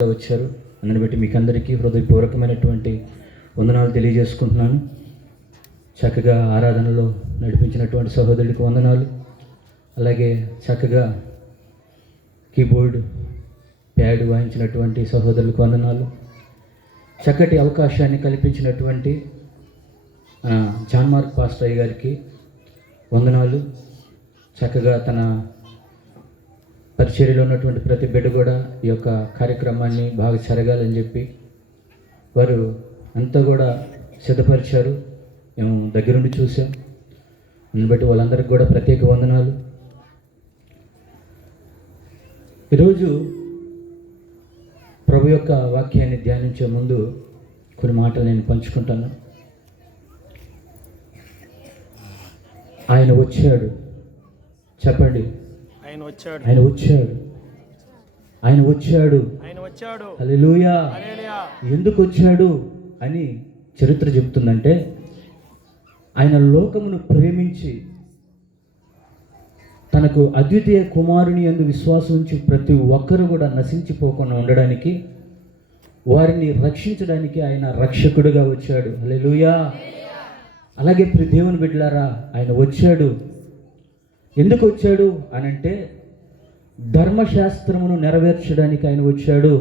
వచ్చారు అన్నని బట్టి మీకు అందరికీ హృదయపూర్వకమైనటువంటి వందనాలు తెలియజేసుకుంటున్నాను. చక్కగా ఆరాధనలో నడిపించినటువంటి సహోదరుడికి వందనాలు. అలాగే చక్కగా కీబోర్డ్ ప్యాడ్ వాయించినటువంటి సహోదరులకు వందనాలు. చక్కటి అవకాశాన్ని కల్పించినటువంటి జాన్ మార్క్ పాస్టర్ గారికి వందనాలు. చక్కగా తన పరిచర్యలో ఉన్నటువంటి ప్రతి బిడ్డ కూడా ఈ యొక్క కార్యక్రమాన్ని బాగా జరగాలని చెప్పి వారు అంతా కూడా సిద్ధపరిచారు. మేము దగ్గరుండి చూసాం. దాన్ని బట్టి వాళ్ళందరికీ కూడా ప్రత్యేక వందనాలు. ఈరోజు ప్రభు యొక్క వాక్యాన్ని ధ్యానించే ముందు కొన్ని మాటలు నేను పంచుకుంటాను. ఆయన వచ్చాడు. చెప్పండి, ఆయన వచ్చాడు. హల్లెలూయా. ఎందుకు వచ్చాడు అని చరిత్ర చెబుతుందంటే, ఆయన లోకమును ప్రేమించి తనకు అద్వితీయ కుమారుని యందు విశ్వాసం ఉంచి ప్రతి ఒక్కరు కూడా నశించిపోకుండా ఉండడానికి, వారిని రక్షించడానికి ఆయన రక్షకుడుగా వచ్చాడు. హల్లెలూయా. అలాగే ప్రియ దేవుని బిడ్డలారా, ఆయన వచ్చాడు. ఎందుకు వచ్చాడు అనంటే, ధర్మశాస్త్రమును నెరవేర్చడానికి ఆయన వచ్చాడు.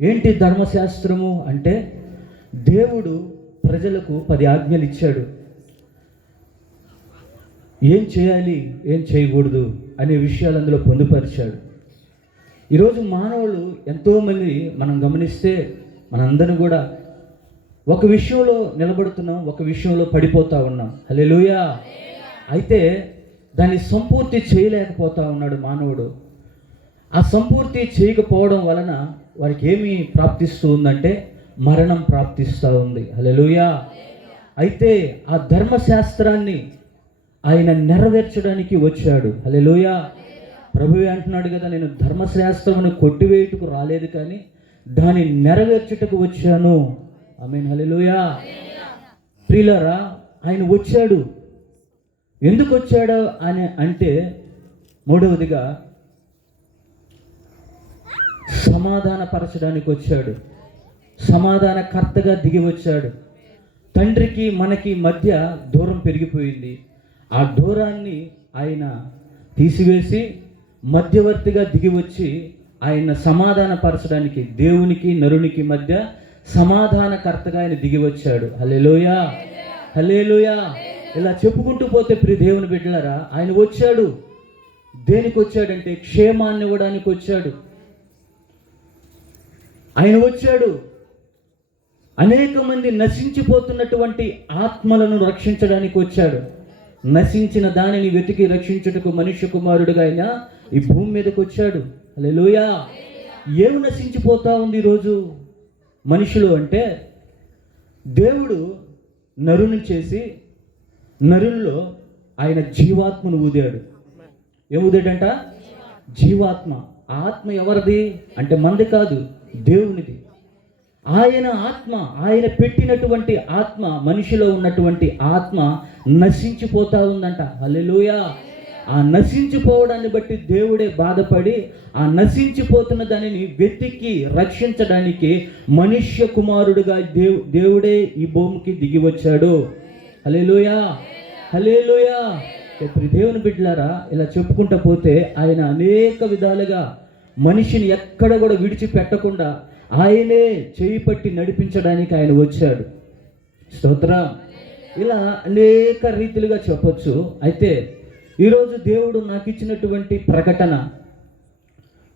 ఏంటి ధర్మశాస్త్రము అంటే, దేవుడు ప్రజలకు 10 ఆజ్ఞలు ఇచ్చాడు. ఏం చేయాలి, ఏం చేయకూడదు అనే విషయాలు అందులో పొందుపరిచాడు. ఈరోజు మానవులు ఎంతోమంది మనం గమనిస్తే, మనందరం కూడా ఒక విషయంలో నిలబడుతున్నాం, ఒక విషయంలో పడిపోతూ ఉన్నాం. హల్లెలూయా. అయితే దాన్ని సంపూర్తి చేయలేకపోతా ఉన్నాడు మానవుడు. ఆ సంపూర్తి చేయకపోవడం వలన వారికి ఏమి ప్రాప్తిస్తూ ఉందంటే, మరణం ప్రాప్తిస్తూ ఉంది. హల్లెలూయా. అయితే ఆ ధర్మశాస్త్రాన్ని ఆయన నెరవేర్చడానికి వచ్చాడు. హల్లెలూయా. ప్రభువే అంటున్నాడు కదా, నేను ధర్మశాస్త్రమును కొట్టివేయుటకు రాలేదు కానీ దాన్ని నెరవేర్చుటకు వచ్చాను. ఆమేన్. హల్లెలూయా. ప్రియులారా, ఆయన వచ్చాడు. ఎందుకు వచ్చాడు అని అంటే, మూడవదిగా సమాధానపరచడానికి వచ్చాడు. సమాధానకర్తగా దిగి వచ్చాడు. తండ్రికి మనకి మధ్య దూరం పెరిగిపోయింది. ఆ దూరాన్ని ఆయన తీసివేసి మధ్యవర్తిగా దిగి వచ్చి ఆయన సమాధానపరచడానికి, దేవునికి నరునికి మధ్య సమాధానకర్తగా ఆయన దిగి వచ్చాడు. హల్లెలూయా. హల్లెలూయా. ఇలా చెప్పుకుంటూ పోతే ప్రియ దేవుని బిడ్డలారా, ఆయన వచ్చాడు. దేనికి వచ్చాడంటే, క్షేమాన్ని ఇవ్వడానికి వచ్చాడు. ఆయన వచ్చాడు అనేక మంది నశించిపోతున్నటువంటి ఆత్మలను రక్షించడానికి వచ్చాడు. నశించిన దానిని వెతికి రక్షించుటకు మనుష్య కుమారుడుగా ఆయన ఈ భూమి మీదకి వచ్చాడు. హల్లెలూయా. ఏమి నశించిపోతా ఉంది ఈరోజు మనుషులు అంటే, దేవుడు నరుని చేసి నరుల్లో ఆయన జీవాత్మను ఊదాడు. ఏం ఊదాడంట? జీవాత్మ. ఆత్మ ఎవరిది అంటే మనది కాదు, దేవునిది. ఆయన ఆత్మ, ఆయన పెట్టినటువంటి ఆత్మ, మనిషిలో ఉన్నటువంటి ఆత్మ నశించిపోతా ఉందంట. హల్లెలూయా. ఆ నశించిపోవడాన్ని బట్టి దేవుడే బాధపడి ఆ నశించిపోతున్న దానిని వెతికి రక్షించడానికి మనుష్య కుమారుడుగా దేవుడే ఈ భూమికి దిగి వచ్చాడు. హల్లెలూయా. హల్లెలూయా. ఇప్పుడు దేవుని బిడ్డలారా, ఇలా చెప్పుకుంటూ పోతే ఆయన అనేక విధాలుగా మనిషిని ఎక్కడ కూడా విడిచిపెట్టకుండా ఆయనే చేయి పట్టి నడిపించడానికి ఆయన వచ్చాడు. స్తోత్రం. ఇలా అనేక రీతిలుగా చెప్పొచ్చు. అయితే ఈరోజు దేవుడు నాకు ఇచ్చినటువంటి ప్రకటన,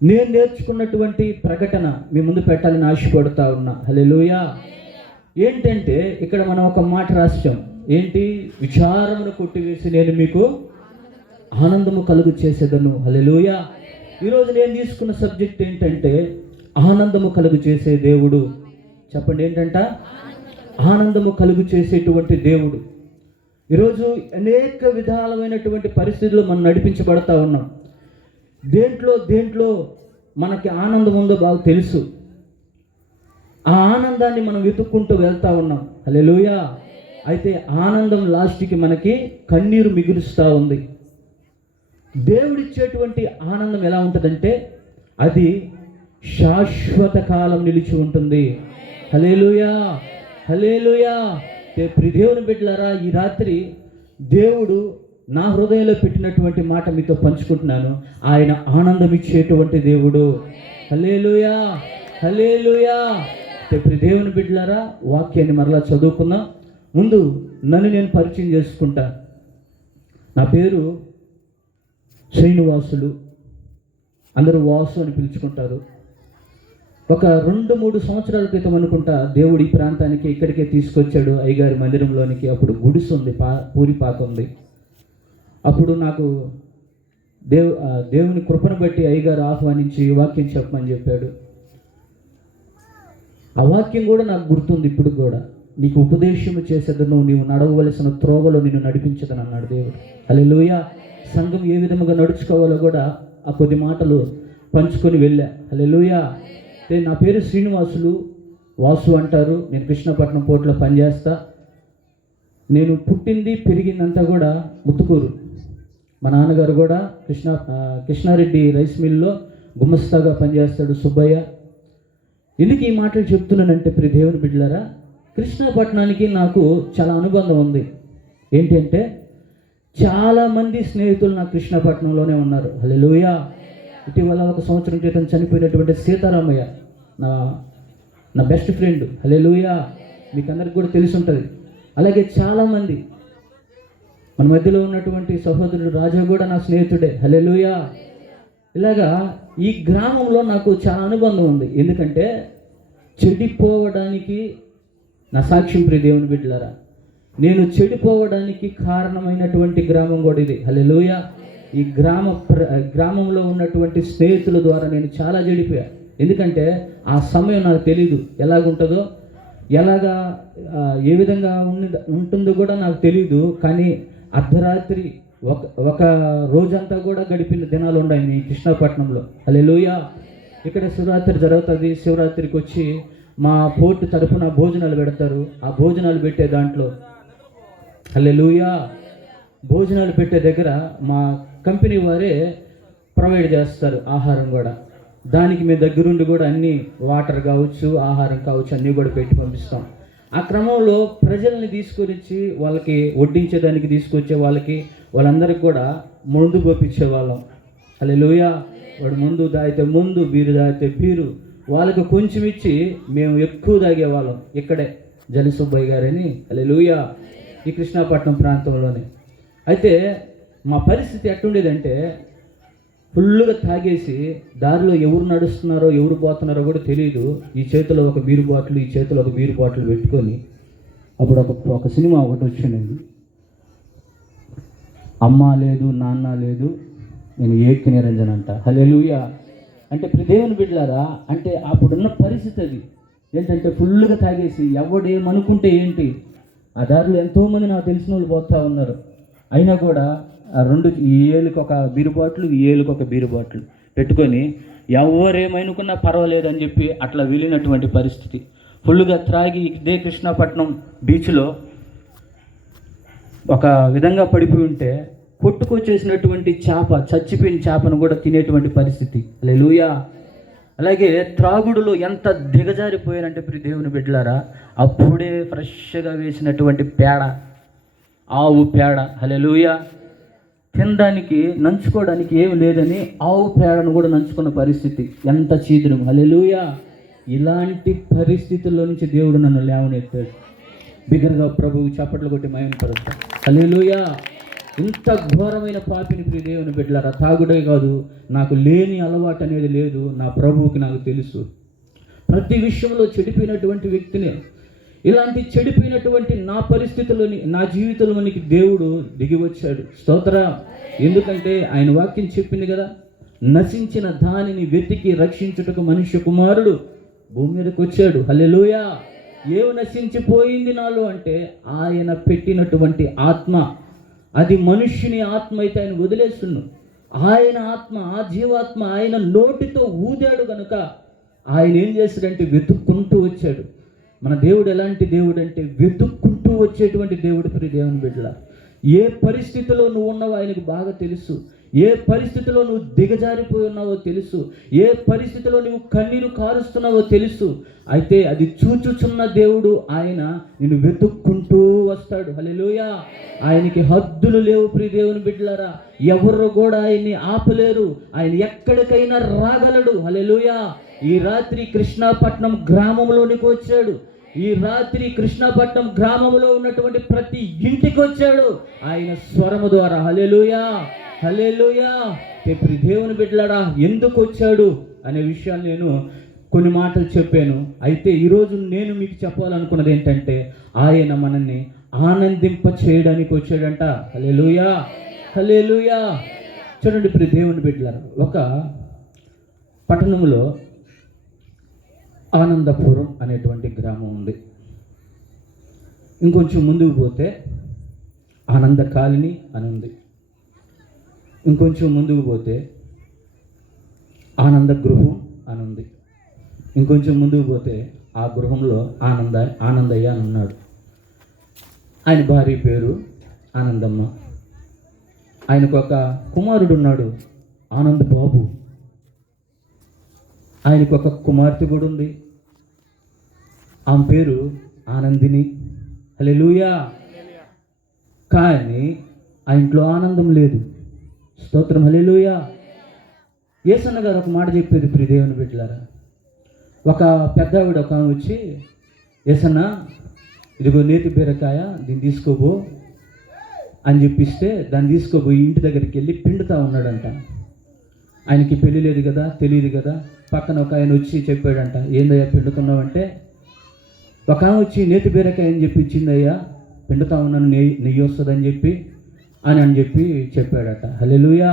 నేను నేర్చుకున్నటువంటి ప్రకటన మీ ముందు పెట్టాలని ఆశపడుతూ ఉన్నా. హల్లెలూయా. ఏంటంటే, ఇక్కడ మనం ఒక మాట రాసాం. ఏంటి? విచారమును కొట్టివేసి నేను మీకు ఆనందము కలుగు చేసేదను. హల్లెలూయా. ఈరోజు నేను తీసుకున్న సబ్జెక్ట్ ఏంటంటే, ఆనందము కలుగు చేసే దేవుడు. చెప్పండి, ఏంటంట? ఆనందము కలుగు చేసేటువంటి దేవుడు. ఈరోజు అనేక విధాలమైనటువంటి పరిస్థితుల్లో మనం నడిపించబడతా ఉన్నాం. దేంట్లో మనకి ఆనందం ఉందో బాగా తెలుసు. ఆ ఆనందాన్ని మనం వెతుక్కుంటూ వెళ్తా ఉన్నాం. హల్లెలూయా. అయితే ఆనందం లాస్ట్కి మనకి కన్నీరు మిగులుస్తూ ఉంది. దేవుడిచ్చేటువంటి ఆనందం ఎలా ఉంటుందంటే, అది శాశ్వత కాలం నిలిచి ఉంటుంది. హల్లెలూయా, హల్లెలూయా. దేవుని బిడ్డలారా, ఈ రాత్రి దేవుడు నా హృదయంలో పెట్టినటువంటి మాట మీతో పంచుకుంటున్నాను. ఆయన ఆనందం ఇచ్చేటువంటి దేవుడు. హల్లెలూయా, హల్లెలూయా. దేవుని బిడ్డలారా, వాక్యాన్ని మరలా చదువుకుందాం. ముందు నన్ను నేను పరిచయం చేసుకుంటా. నా పేరు శ్రీనివాసులు, అందరూ వాసు అని పిలుచుకుంటారు. ఒక 2-3 సంవత్సరాల క్రితం అనుకుంటా దేవుడు ఈ ప్రాంతానికి ఇక్కడికే తీసుకొచ్చాడు, అయ్యగారి మందిరంలోనికి. అప్పుడు గుడిసు ఉంది, పూరిపాక ఉంది. అప్పుడు నాకు దేవుని కృపను బట్టి అయ్యగారు ఆహ్వానించి వాక్యం చెప్పమని చెప్పాడు. ఆ వాక్యం కూడా నాకు గుర్తుంది ఇప్పుడు కూడా. నీకు ఉపదేశం చేసేదను, నీవు నడవవలసిన త్రోవలో నిన్ను నడిపించదని అన్నాడు దేవుడు. హల్లెలూయా. సంఘం ఏ విధముగా నడుచుకోవాలో కూడా ఆ కొద్ది మాటలు పంచుకొని వెళ్ళా. హల్లెలూయా. నా పేరు శ్రీనివాసులు, వాసు అంటారు. నేను కృష్ణపట్నం పోర్టులో పనిచేస్తా. నేను పుట్టింది పెరిగిందంతా కూడా ముత్తుకూరు. మా నాన్నగారు కూడా కృష్ణారెడ్డి రైస్ మిల్లో గుమస్తాగా పనిచేస్తాడు, సుబ్బయ్య. ఎందుకు ఈ మాటలు చెప్తున్నానంటే దేవుని బిడ్డలారా, కృష్ణపట్నానికి నాకు చాలా అనుబంధం ఉంది. ఏంటంటే చాలామంది స్నేహితులు నా కృష్ణపట్నంలోనే ఉన్నారు. హల్లెలూయా. ఇటీవల 1 సంవత్సరం క్రితం చనిపోయినటువంటి సీతారామయ్య నా బెస్ట్ ఫ్రెండ్. హల్లెలూయా. మీకు అందరికి కూడా తెలిసి ఉంటుంది. అలాగే చాలామంది మన మధ్యలో ఉన్నటువంటి సహోదరుడు రాజా కూడా నా స్నేహితుడే. హల్లెలూయా. ఇలాగా ఈ గ్రామంలో నాకు చాలా అనుబంధం ఉంది. ఎందుకంటే చెడిపోవడానికి నా సాక్ష్యం దేవుని బిడ్డలారా, నేను చెడిపోవడానికి కారణమైనటువంటి గ్రామం కూడా ఇది. హల్లెలూయా. ఈ గ్రామంలో ఉన్నటువంటి స్నేహితుల ద్వారా నేను చాలా చెడిపోయా. ఎందుకంటే ఆ సమయం నాకు తెలీదు, ఎలాగుంటుందో, ఏ విధంగా ఉంటుందో కూడా నాకు తెలీదు. కానీ అర్ధరాత్రి ఒక రోజంతా కూడా గడిపిన దినాలు ఉన్నాయి మీ కృష్ణపట్నంలో. హల్లెలూయా. ఇక్కడ శివరాత్రి జరుగుతుంది. శివరాత్రికి వచ్చి మా పోర్టు తరఫున భోజనాలు పెడతారు. ఆ భోజనాలు పెట్టే దాంట్లో, హల్లెలూయా, భోజనాలు పెట్టే దగ్గర మా కంపెనీ వారే ప్రొవైడ్ చేస్తారు ఆహారం కూడా. దానికి మేము దగ్గరుండి కూడా అన్నీ వాటర్ కావచ్చు, ఆహారం కావచ్చు, అన్నీ కూడా పెట్టి పంపిస్తాం. ఆ క్రమంలో ప్రజల్ని తీసుకొని వచ్చి వాళ్ళకి వడ్డించేదానికి తీసుకొచ్చే వాళ్ళందరికీ కూడా ముందు పంపించే వాళ్ళం. హల్లెలూయా. వాడు ముందు తాగితే ముందు, బీరు తాగితే బీరు, వాళ్ళకి కొంచెం ఇచ్చి మేము ఎక్కువ తాగేవాళ్ళం. ఇక్కడే జలి సుబ్బయ్య గారని, హల్లెలూయా, ఈ కృష్ణాపట్నం ప్రాంతంలోనే. అయితే మా పరిస్థితి ఎట్టుండేదంటే ఫుల్గా తాగేసి దారిలో ఎవరు నడుస్తున్నారో ఎవరు పోతున్నారో కూడా తెలియదు. ఈ చేతిలో ఒక బీరు బాటిల్, ఈ చేతిలో ఒక బీరు బాటిల్ పెట్టుకొని, అప్పుడు ఒక సినిమా ఒకటి వచ్చిందండి, అమ్మ లేదు నాన్న లేదు నేను ఏక్కి నిరంజన్ అంట. హల్లెలూయా. అంటే దేవుని బిడ్డలారా, అంటే అప్పుడున్న పరిస్థితి అది ఏంటంటే ఫుల్గా తాగేసి ఎవడేమనుకుంటే ఏంటి, ఆ దారిలో ఎంతోమంది నాకు తెలిసిన వాళ్ళు పోతా ఉన్నారు. అయినా కూడా ఈ ఏళ్ళకి ఒక బీరు బాటిల్, ఈ ఏళ్ళకి ఒక బీరు బాటిల్ పెట్టుకొని ఎవరేమనుకున్నా పర్వాలేదు అని చెప్పి అట్లా వెళ్ళినటువంటి పరిస్థితి. ఫుల్గా త్రాగి ఇదే కృష్ణపట్నం బీచ్లో ఒక విధంగా పడిపోయి ఉంటే కొట్టుకొచ్చేసినటువంటి చేప, చచ్చిపోయిన చేపను కూడా తినేటువంటి పరిస్థితి. హల్లెలూయా. అలాగే త్రాగుడులో ఎంత దిగజారిపోయారంటే దేవుని బిడ్డలారా, అప్పుడే ఫ్రెష్గా వేసినటువంటి పేడ, ఆవు పేడ, హల్లెలూయా, తినడానికి నంచుకోవడానికి ఏమి లేదని ఆవు పేడను కూడా నంచుకున్న పరిస్థితి. ఎంత చీదరం. హల్లెలూయా. ఇలాంటి పరిస్థితుల్లో నుంచి దేవుడు నన్ను లేవనెత్తాడు. బిగ్గరగా ప్రభువు చప్పట్లు కొట్టి మహిమపరుస్తాడు. హల్లెలూయా. ఇంత ఘోరమైన పాపిని దేవుని బిడ్డలారా, తాగుడే కాదు, నాకు లేని అలవాటు అనేది లేదు. నా ప్రభువుకి నాకు తెలుసు. ప్రతి విషయంలో చెడిపోయినటువంటి వ్యక్తిని, ఇలాంటి చెడిపోయినటువంటి నా పరిస్థితుల్లోని, నా జీవితంలోనికి దేవుడు దిగి వచ్చాడు. స్తోత్రం. ఎందుకంటే ఆయన వాక్యం చెప్పింది కదా, నశించిన దానిని వెతికి రక్షించుటకు మనుష్య కుమారుడు భూమి మీదకి వచ్చాడు. హల్లెలూయా. ఏమి నశించిపోయింది నాలో అంటే ఆయన పెట్టినటువంటి ఆత్మ. అది మనుష్యుని ఆత్మ అయితే ఆయన వదిలేస్తున్నాడు. ఆయన ఆత్మ, ఆ జీవాత్మ ఆయన నోటితో ఊదాడు కనుక ఆయన ఏం చేశాడంటే వెతుక్కుంటూ వచ్చాడు. మన దేవుడు ఎలాంటి దేవుడు అంటే వెతుక్కుంటూ వచ్చేటువంటి దేవుడు. దేవుని బిడ్డల, ఏ పరిస్థితిలో నువ్వు ఉన్నావో ఆయనకు బాగా తెలుసు. ఏ పరిస్థితిలో నువ్వు దిగజారిపోయి ఉన్నావో తెలుసు, ఏ పరిస్థితిలో నువ్వు కన్నీరు కారుస్తున్నావో తెలుసు. అయితే అది చూచుచున్న దేవుడు ఆయన నిన్ను వెతుక్కుంటూ వస్తాడు. హల్లెలూయా. ఆయనకి హద్దులు లేవు ప్రియ దేవుని బిడ్డలారా. ఎవరు కూడా ఆయన్ని ఆపలేరు. ఆయన ఎక్కడికైనా రాగలడు. హల్లెలూయా. ఈ రాత్రి కృష్ణాపట్నం గ్రామంలోనికి వచ్చాడు. ఈ రాత్రి కృష్ణాపట్నం గ్రామంలో ఉన్నటువంటి ప్రతి ఇంటికి వచ్చాడు ఆయన స్వరము ద్వారా. హల్లెలూయా, హల్లెలూయా. ప్రియ దేవుని బిడ్డలారా, ఎందుకు వచ్చాడు అనే విషయాన్ని నేను కొన్ని మాటలు చెప్పాను. అయితే ఈరోజు నేను మీకు చెప్పాలనుకున్నది ఏంటంటే, ఆయన మనల్ని ఆనందింప చేయడానికి వచ్చాడంట. హల్లెలూయా, హల్లెలూయా. చూడండి ప్రియ దేవుని బిడ్డలారా, ఒక పట్టణంలో ఆనందపురం అనేటువంటి గ్రామం ఉంది. ఇంకొంచెం ముందుకు పోతే ఆనంద కాలనీ అని ఉంది. ఇంకొంచెం ముందుకు పోతే ఆనంద గృహం అని ఉంది. ఇంకొంచెం ముందుకు పోతే ఆ గృహంలో ఆనందయ్య అని ఉన్నాడు. ఆయన భార్య పేరు ఆనందమ్మ. ఆయనకు ఒక కుమారుడు ఉన్నాడు, ఆనంద్ బాబు. ఆయనకు ఒక కుమార్తె కూడా ఉంది, ఆమె పేరు ఆనందిని. హల్లెలూయా. కానీ ఆ ఇంట్లో ఆనందం లేదు. స్తోత్రం, హల్లెలూయా. యేసన్న గారు ఒక మాట చెప్పేది ప్రియ దేవుని బిడ్డలారా. ఒక పెద్ద ఆవిడ ఒక ఆమె వచ్చి, యేసన్న ఇదిగో నేతి బీరకాయ, దీన్ని తీసుకోబో అని చెప్పిస్తే దాన్ని తీసుకోబోయి ఇంటి దగ్గరికి వెళ్ళి పిండుతా ఉన్నాడంట. ఆయనకి పెళ్ళి లేదు కదా, తెలియదు కదా. పక్కన ఒక ఆయన వచ్చి చెప్పాడంట, ఏందయ్యా పిండుతున్నావంటే, ఒక ఆమె వచ్చి నేతి బీరకాయ అని చెప్పి ఇచ్చిందయ్యా, పిండుతా ఉన్నాను, నెయ్యి వస్తుందని చెప్పి అని చెప్పాడట. హల్లెలూయా.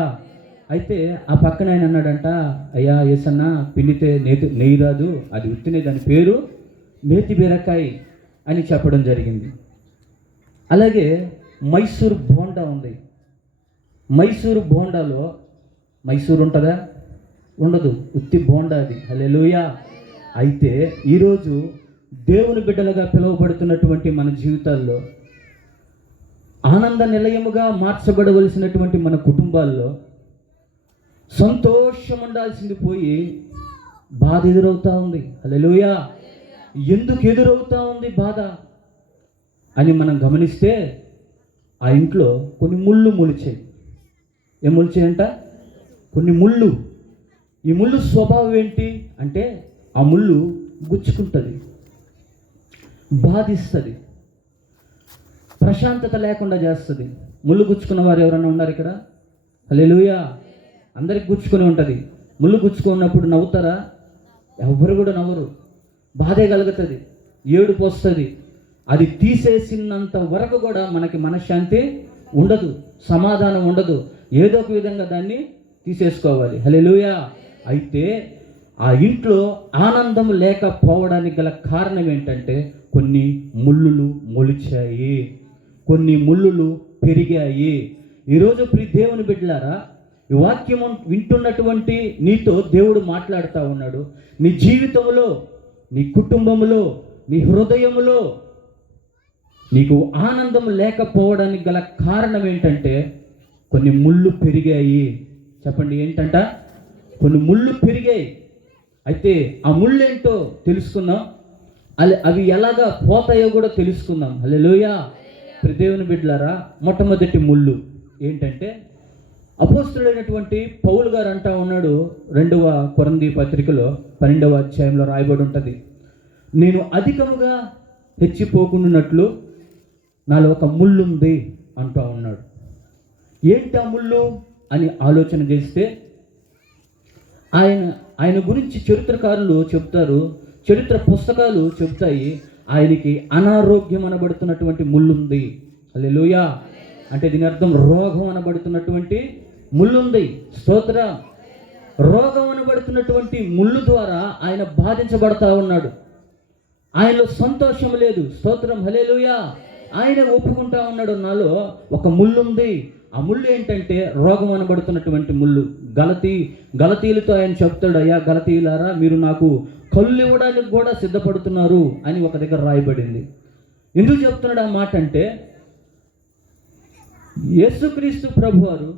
అయితే ఆ పక్కన ఆయన అన్నాడంట, అయ్యా యేసన్న పిండితే నెయ్యి రాదు, అది ఉత్తినే, దాని పేరు నేతి బీరకాయ అని చెప్పడం జరిగింది. అలాగే మైసూర్ బోండా ఉంది. మైసూరు బోండాలో మైసూరు ఉంటుందా? ఉండదు, ఉత్తి బోండా అది. హల్లెలూయా. అయితే ఈరోజు దేవుని బిడ్డలుగా పిలువబడుతున్నటువంటి మన జీవితాల్లో, ఆనంద నిలయముగా మార్చబడవలసినటువంటి మన కుటుంబాల్లో సంతోషం ఉండాల్సింది పోయి బాధ ఎదురవుతా ఉంది. హల్లెలూయా. ఎందుకు ఎదురవుతా ఉంది బాధ అని మనం గమనిస్తే, ఆ ఇంట్లో కొన్ని ముళ్ళు మొలిచాయి. ఏం మొలిచాయంట? కొన్ని ముళ్ళు. ఈ ముళ్ళు స్వభావం ఏంటి అంటే, ఆ ముళ్ళు గుచ్చుకుంటుంది, బాధిస్తుంది, ప్రశాంతత లేకుండా చేస్తుంది. ముళ్ళు గుచ్చుకున్న వారు ఎవరన్నా ఉన్నారు ఇక్కడ? హల్లెలూయా. అందరికి గుచ్చుకొని ఉంటుంది. ముళ్ళు గుచ్చుకున్నప్పుడు నవ్వుతారా? ఎవరు కూడా నవ్వరు. బాధే కలుగుతుంది, ఏడుపు వస్తుంది. అది తీసేసినంత వరకు కూడా మనకి మనశ్శాంతి ఉండదు, సమాధానం ఉండదు. ఏదో ఒక విధంగా దాన్ని తీసేసుకోవాలి. హల్లెలూయా. అయితే ఆ ఇంట్లో ఆనందం లేకపోవడానికి గల కారణం ఏంటంటే, కొన్ని ముళ్ళులు మొలిచాయి, కొన్ని ముళ్ళులు పెరిగాయి. ఈరోజు ప్రియ దేవుని బిడ్డలారా, ఈ వాక్యం వింటున్నటువంటి నీతో దేవుడు మాట్లాడుతూ ఉన్నాడు. నీ జీవితంలో, నీ కుటుంబంలో, నీ హృదయంలో నీకు ఆనందం లేకపోవడానికి గల కారణం ఏంటంటే, కొన్ని ముళ్ళు పెరిగాయి. చెప్పండి, ఏంటంట? కొన్ని ముళ్ళు పెరిగాయి. అయితే ఆ ముళ్ళు ఏంటో తెలుసుకుందాం, అవి ఎలాగా పోతాయో కూడా తెలుసుకుందాం. హల్లెలూయా. దేవుని బిడ్డలారా, మొట్టమొదటి ముళ్ళు ఏంటంటే, అపోస్తలుడైనటువంటి పౌలు గారు అంటా ఉన్నాడు, 2వ కొరింథీ పత్రికలో 12వ అధ్యాయంలో రాయబడి ఉంటుంది, నేను అధికముగా హెచ్చిపోకుండానట్లు నాలో ఒక ముళ్ళు ఉంది అంటూ ఉన్నాడు. ఏంటి ఆ ముళ్ళు అని ఆలోచన చేస్తే, ఆయన గురించి చరిత్రకారులు చెప్తారు, చరిత్ర పుస్తకాలు చెప్తాయి, ఆయనకి అనారోగ్యం అనబడుతున్నటువంటి ముళ్ళుంది. హల్లెలూయా. అంటే దీని అర్థం రోగం అనబడుతున్నటువంటి ముళ్ళుంది. స్తోత్ర. రోగం అనబడుతున్నటువంటి ముళ్ళు ద్వారా ఆయన బాధించబడతా ఉన్నాడు. ఆయనలో సంతోషం లేదు. స్తోత్రం, హల్లెలూయా. ఆయన ఒప్పుకుంటా ఉన్నాడు, నాలో ఒక ముళ్ళుంది. ఆ ముళ్ళు ఏంటంటే రోగం అనబడుతున్నటువంటి ముళ్ళు. గలతీయులతో ఆయన చెప్తాడు, అయ్యా గలతీయులారా, మీరు నాకు కళ్ళు ఇవ్వడానికి కూడా సిద్ధపడుతున్నారు అని ఒక దగ్గర రాయబడింది. ఎందుకు చెప్తున్నాడు ఆ మాట అంటే, యేసుక్రీస్తు ప్రభువారు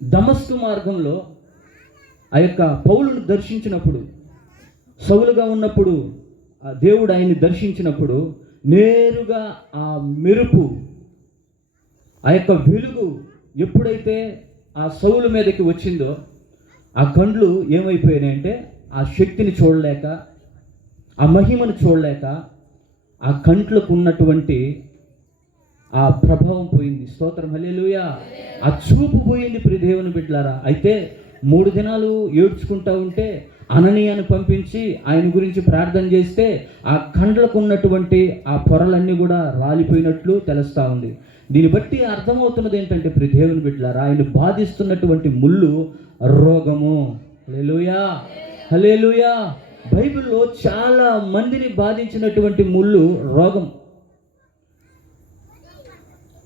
దమస్కు మార్గంలో ఆ యొక్క పౌలును దర్శించినప్పుడు, సౌలుగా ఉన్నప్పుడు ఆ దేవుడు ఆయన్ని దర్శించినప్పుడు నేరుగా ఆ మెరుపు, ఆ యొక్క వెలుగు ఎప్పుడైతే ఆ సౌలు మీదకి వచ్చిందో ఆ కండ్లు ఏమైపోయినాయంటే ఆ శక్తిని చూడలేక, ఆ మహిమను చూడలేక ఆ కంట్లకు ఉన్నటువంటి ఆ ప్రభావం పోయింది. స్తోత్రం, హల్లెలూయా. ఆ చూపు పోయింది ప్రియ దేవుని బిడ్డలారా. అయితే 3 దినాలు ఏడ్చుకుంటా ఉంటే అననీయాను పంపించి ఆయన గురించి ప్రార్థన చేస్తే ఆ కండ్లకు ఉన్నటువంటి ఆ పొరలన్నీ కూడా రాలిపోయినట్లు తెలుస్తూ ఉంది. దీన్ని బట్టి అర్థమవుతున్నది ఏంటంటే ప్రియ దేవుని బిడ్డలారా, ఆయన బాధిస్తున్నటువంటి ముళ్ళు రోగము. హల్లెలూయా, హల్లెలూయా. బైబిల్లో చాలా మందిని బాధించినటువంటి ముళ్ళు రోగం.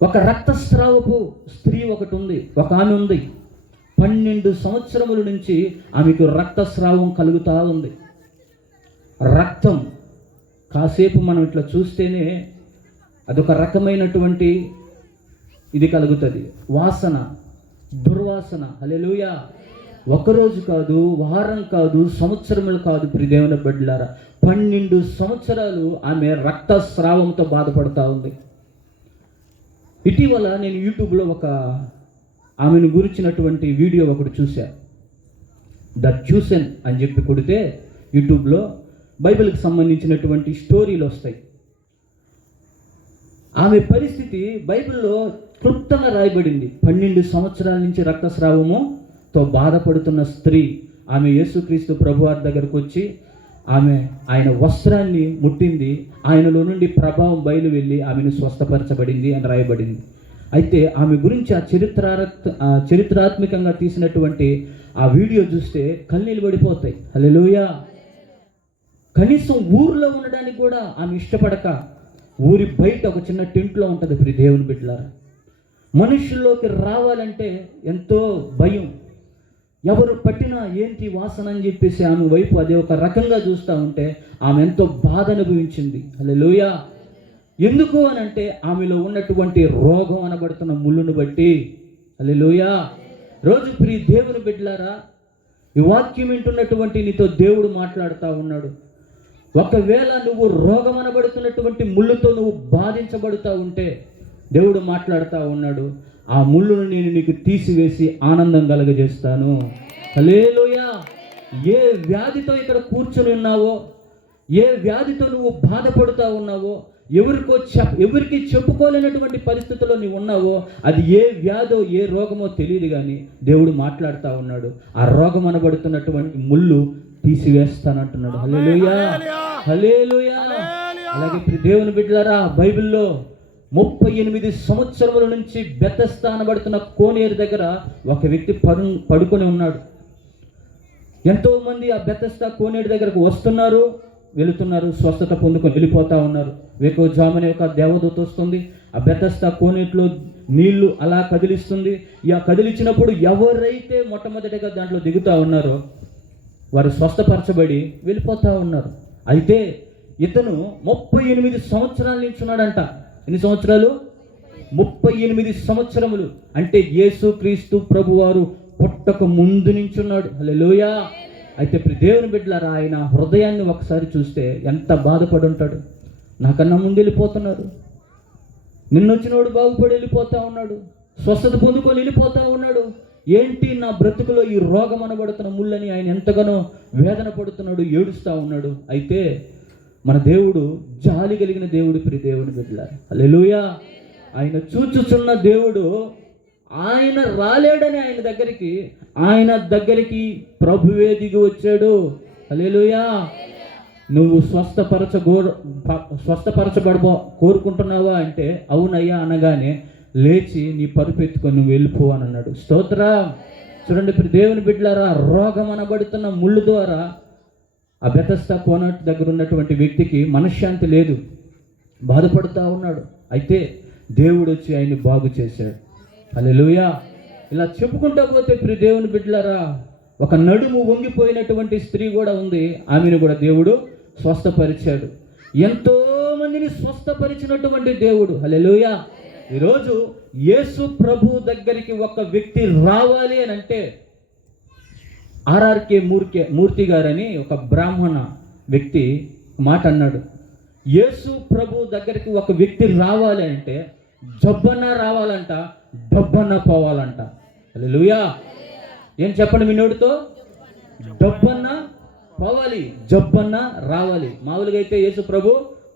ఒక రక్తస్రావపు స్త్రీ ఒకటి ఉంది, ఒక ఆమె ఉంది. 12 సంవత్సరముల నుంచి ఆమెకు రక్తస్రావం కలుగుతూ ఉంది. రక్తం కాసేపు మనం ఇట్లా చూస్తేనే అదొక రకమైనటువంటి ఇది కలుగుతుంది, వాసన, దుర్వాసన. హల్లెలూయా. ఒకరోజు కాదు, వారం కాదు, సంవత్సరములు కాదు ప్రియ దేవుని బిడ్డలారా, 12 సంవత్సరాలు ఆమె రక్తస్రావంతో బాధపడుతూ ఉంది. ఇటీవల నేను యూట్యూబ్లో ఒక ఆమెను గురించినటువంటి వీడియో ఒకటి చూశా. ద చూసెన్ అని చెప్పి కొడితే యూట్యూబ్లో బైబిల్కి సంబంధించినటువంటి స్టోరీలు వస్తాయి. ఆమె పరిస్థితి బైబిల్లో క్లుప్తంగా రాయబడింది. 12 సంవత్సరాల నుంచి రక్తస్రావముతో బాధపడుతున్న స్త్రీ ఆమె యేసుక్రీస్తు ప్రభువారి దగ్గరకు వచ్చి ఆయన వస్త్రాన్ని ముట్టింది, ఆయనలో నుండి ప్రభావం బయలు వెళ్ళి ఆమెను స్వస్థపరచబడింది అని రాయబడింది. అయితే ఆమె గురించి ఆ చరిత్రాత్మకంగా తీసినటువంటి ఆ వీడియో చూస్తే కన్నీళ్ళు పడిపోతాయి. హల్లెలూయా. కనీసం ఊర్లో ఉండడానికి కూడా ఆమె ఇష్టపడక ఊరి బయట ఒక చిన్న టెంట్లో ఉంటుంది ప్రియ దేవుని బిడ్డలారా. మనుషుల్లోకి రావాలంటే ఎంతో భయం. ఎవరు పట్టినా ఏంటి వాసన అని చెప్పేసి ఆమె వైపు అదే ఒక రకంగా చూస్తూ ఉంటే ఆమె ఎంతో బాధ అనుభవించింది. హల్లెలూయా. ఎందుకు అని అంటే ఆమెలో ఉన్నటువంటి రోగం అనబడుతున్న ముళ్ళును బట్టి. హల్లెలూయా. రోజు ప్రియ దేవుని బిడ్డలారా, ఈ వాక్యం వింటున్నటువంటి నీతో దేవుడు మాట్లాడుతూ ఉన్నాడు. ఒకవేళ నువ్వు రోగం అనబడుతున్నటువంటి ముళ్ళుతో నువ్వు బాధించబడుతూ ఉంటే దేవుడు మాట్లాడుతూ ఉన్నాడు, ఆ ముళ్ళును నేను నీకు తీసివేసి ఆనందం కలగజేస్తాను. హల్లెలూయా. ఏ వ్యాధితో ఇక్కడ కూర్చొని ఉన్నావో, ఏ వ్యాధితో నువ్వు బాధపడుతూ ఉన్నావో, ఎవరికి చెప్పుకోలేనటువంటి పరిస్థితుల్లో నీవు ఉన్నావో, అది ఏ వ్యాధో ఏ రోగమో తెలియదు, కానీ దేవుడు మాట్లాడుతూ ఉన్నాడు. ఆ రోగం అనబడుతున్నటువంటి ముళ్ళు తీసివేస్తానంటున్నాడు. హల్లెలూయా, హల్లెలూయా. అలాగే దేవుని బిడ్డలారా, బైబిల్లో 38 సంవత్సరముల నుంచి బెతెస్దా అనబడుతున్న కోనేరు దగ్గర ఒక వ్యక్తి పడుకొని ఉన్నాడు. ఎంతోమంది ఆ బెతెస్దా కోనేరు దగ్గరకు వస్తున్నారు, వెళుతున్నారు, స్వస్థత పొందుకొని వెళ్ళిపోతూ ఉన్నారు. వేకువజామున ఒక దేవదూత వస్తుంది, ఆ బెతెస్దా కోనేరులో నీళ్లు అలా కదిలిస్తుంది. ఆ కదిలించినప్పుడు ఎవరైతే మొట్టమొదటిగా దాంట్లో దిగుతూ ఉన్నారో వారు స్వస్థపరచబడి వెళ్ళిపోతూ ఉన్నారు. అయితే ఇతను 38 సంవత్సరాల నుంచి ఉన్నాడంట. ఎన్ని సంవత్సరాలు? 38 సంవత్సరములు. అంటే యేసుక్రీస్తు ప్రభువారు పుట్టక ముందు నుంచి ఉన్నాడు. హల్లెలూయా. అయితే దేవుని బిడ్డలారా, ఆయన హృదయాన్ని ఒకసారి చూస్తే ఎంత బాధపడి ఉంటాడు. నాకన్నా ముందు వెళ్ళిపోతున్నారు, నిన్నొచ్చినోడు బాగుపడి వెళ్ళిపోతూ ఉన్నాడు, స్వస్థత పొందుకొని వెళ్ళిపోతూ ఉన్నాడు. ఏంటి నా బ్రతుకులో ఈ రోగం అనబడుతున్న ముళ్ళని ఆయన ఎంతగానో వేదన పడుతున్నాడు, ఏడుస్తూ ఉన్నాడు. అయితే మన దేవుడు జాలి కలిగిన దేవుడు ప్రియ దేవుని బిడ్డలారా. హల్లెలూయా. ఆయన చూచుచున్న దేవుడు, ఆయన రాలేడని ఆయన దగ్గరికి ప్రభువే దిగి వచ్చాడు. హల్లెలూయా. నువ్వు స్వస్థపరచబడబో కోరుకుంటున్నావా అంటే అవునయ్యా అనగానే లేచి నీ పరుపెత్తుకొని నువ్వు వెళ్ళిపో అని అన్నాడు. స్తోత్రం. చూడండి దేవుని బిడ్డలారా, రోగం అనబడుతున్న ముళ్ళు ద్వారా ఆ బెతెస్దా కోనేరు దగ్గర ఉన్నటువంటి వ్యక్తికి మనశ్శాంతి లేదు, బాధపడుతూ ఉన్నాడు. అయితే దేవుడు వచ్చి ఆయన్ని బాగు చేశాడు. హల్లెలూయా. ఇలా చెప్పుకుంటూ పోతే ప్రియ దేవుని బిడ్డలారా, ఒక నడుము వంగిపోయినటువంటి స్త్రీ కూడా ఉంది, ఆమెను కూడా దేవుడు స్వస్థపరిచాడు. ఎంతో మందిని స్వస్థపరిచినటువంటి దేవుడు. హల్లెలూయా. ఈరోజు యేసు ప్రభు దగ్గరికి ఒక వ్యక్తి రావాలి అని అంటే, ఆర్ఆర్కే మూర్తి గారని ఒక బ్రాహ్మణ వ్యక్తి మాట అన్నాడు. యేసు ప్రభు దగ్గరికి ఒక వ్యక్తి రావాలి అంటే జబ్బన్నా రావాలంట, డబ్బన్నా పోవాలంట. హల్లెలూయా. ఏం చెప్పండి మీ నోటితో? డబ్బన్నా పోవాలి, జబ్బన్నా రావాలి. మామూలుగా అయితే యేసు ప్రభు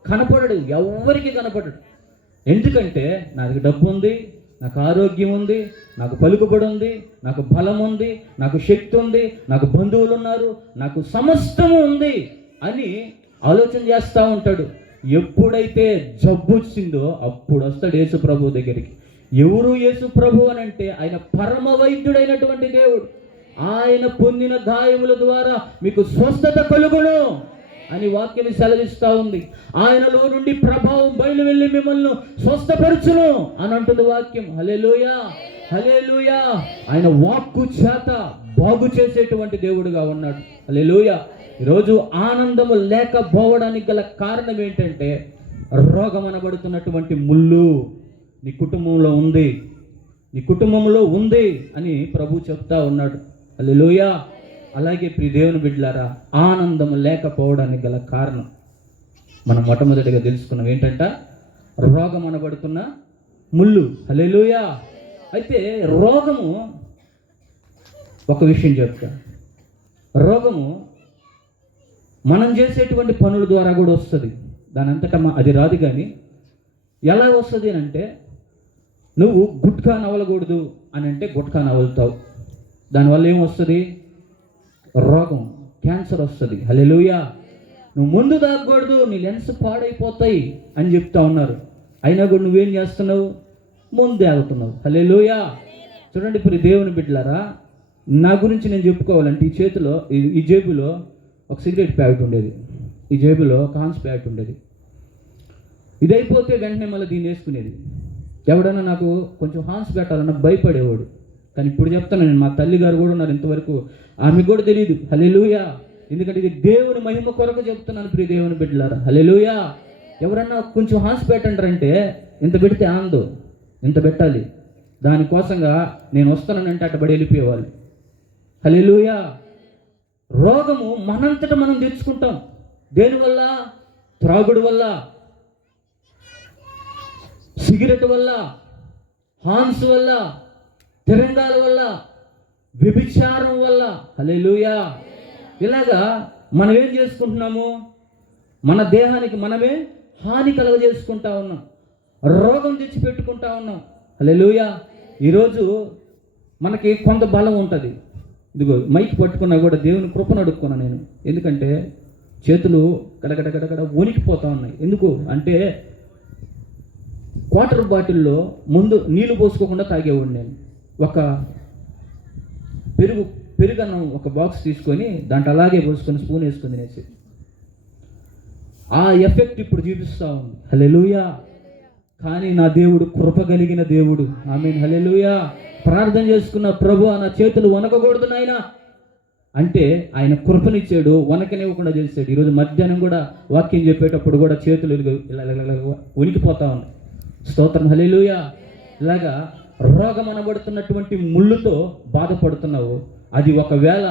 కనపడడు, ఎవరికి కనపడడు. ఎందుకంటే నాకు డబ్బు ఉంది, నాకు ఆరోగ్యం ఉంది, నాకు పలుకుబడి ఉంది, నాకు బలం ఉంది, నాకు శక్తి ఉంది, నాకు బంధువులు ఉన్నారు, నాకు సమస్తము ఉంది అని ఆలోచన చేస్తూ ఉంటాడు. ఎప్పుడైతే జబ్బు వచ్చిందో అప్పుడు వస్తాడు యేసు ప్రభు దగ్గరికి. ఎవరు యేసు ప్రభు అని అంటే ఆయన పరమ వైద్యుడైనటువంటి దేవుడు. ఆయన పొందిన గాయముల ద్వారా మీకు స్వస్థత కలుగును అని వాక్యం సెలవిస్తూ ఉంది. ఆయనలో నుండి ప్రభావం బయలు వెళ్ళి మిమ్మల్ని స్వస్థపరచును అని అంటుంది వాక్యం. హల్లెలూయా, హల్లెలూయా. ఆయన వాక్కు చేత బాగు చేసేటువంటి దేవుడుగా ఉన్నాడు. హల్లెలూయా. ఈరోజు ఆనందము లేకపోవడానికి గల కారణం ఏంటంటే, రోగం అనబడుతున్నటువంటి ముళ్ళు నీ కుటుంబంలో ఉంది, నీ కుటుంబంలో ఉంది అని ప్రభు చెప్తా ఉన్నాడు. హల్లెలూయా. అలాగే ప్రియ దేవుని బిడ్డలారా, ఆనందం లేకపోవడానికి గల కారణం మనం మొట్టమొదటిగా తెలుసుకున్నాం ఏంటంట, రోగం అనబడుతున్న ముళ్ళు. హల్లెలూయా. అయితే రోగము, ఒక విషయం చెప్తా, రోగము మనం చేసేటువంటి పనుల ద్వారా కూడా వస్తుంది. దాని అంతటా అది రాదు. కానీ ఎలా వస్తుంది అని అంటే, నువ్వు గుట్కా నవలకూడదు అని అంటే గుట్కా నవలుతావు. దానివల్ల ఏమొస్తుంది? రోగం, క్యాన్సర్ వస్తుంది. హల్లెలూయా. నువ్వు ముందు తాగకూడదు, నీ లెన్స్ పాడైపోతాయి అని చెప్తా ఉన్నారు. అయినా కూడా నువ్వేం చేస్తున్నావు? ముందు తాగుతున్నావు. హల్లెలూయా. చూడండి ప్రియ దేవుని బిడ్డలారా, నా గురించి నేను చెప్పుకోవాలంటే ఈ చేతిలో, ఈ జేబులో ఒక సిగరెట్ ప్యాకెట్ ఉండేది, ఈ జేబులో కాన్స్ ప్యాకెట్ ఉండేది. ఇదైపోతే వెంటనే మళ్ళీ దీన్ని వేసుకునేది. ఎవడన్నా నాకు కొంచెం హాన్స్ పెట్టాలన్నా భయపడేవాడు. కానీ ఇప్పుడు చెప్తాను నేను, మా తల్లి గారు కూడా ఉన్నారు, ఇంతవరకు ఆమె కూడా తెలియదు. హల్లెలూయా. ఎందుకంటే ఇది దేవుని మహిమ కొరకు చెప్తున్నాను ప్రియ దేవుని బిడ్డలారా. హల్లెలూయా. ఎవరన్నా కొంచెం హాన్స్ పెట్టంటారంటే ఇంత పెడితే ఆందో, ఇంత పెట్టాలి, దానికోసంగా నేను వస్తానంటే అట్టబడి వెళ్ళిపోయేవాళ్ళు. హల్లెలూయా. రోగము మనంతట మనం తెచ్చుకుంటాం. దేనివల్ల? త్రాగుడు వల్ల, సిగరెట్ వల్ల, హాన్స్ వల్ల, తిరంగాల వల్ల, వ్యభిచారం వల్ల. హల్లెలూయా. ఇలాగా మనం ఏం చేసుకుంటున్నాము? మన దేహానికి మనమే హాని కలగజేసుకుంటా ఉన్నాం, రోగం తెచ్చి పెట్టుకుంటా ఉన్నాం. హల్లెలూయా. ఈరోజు మనకి కొంత బలం ఉంటుంది. ఇదిగో మైక్ పట్టుకున్నా కూడా దేవుని కృపను అడుక్కున్నాను నేను. ఎందుకంటే చేతులు గడగడ గడగడ వణికిపోతా ఉన్నాయి. ఎందుకు అంటే క్వార్టర్ బాటిల్లో ముందు నీళ్లు పోసుకోకుండా తాగేవాడు నేను. ఒక పెరుగన్నం ఒక బాక్స్ తీసుకొని దాంట్లో అలాగే పోసుకొని స్పూన్ వేసుకొని తినేసి, ఆ ఎఫెక్ట్ ఇప్పుడు చూపిస్తూ ఉంది. హల్లెలూయా. కానీ నా దేవుడు కృప కలిగిన దేవుడు. ఆమేన్. హల్లెలూయా. ప్రార్థన చేసుకున్న, ప్రభు నా చేతులు వణకకూడదు నాయన అంటే ఆయన కృపనిచ్చాడు, వణకనివ్వకుండా చేశాడు. ఈరోజు మధ్యాహ్నం కూడా వాక్యం చెప్పేటప్పుడు కూడా చేతులు ఇలా వణికిపోతా ఉన్నాయి. స్తోత్రం. హల్లెలూయా. ఇలాగా రోగం అనబడుతున్నటువంటి ముళ్ళుతో బాధపడుతున్నావు. అది ఒకవేళ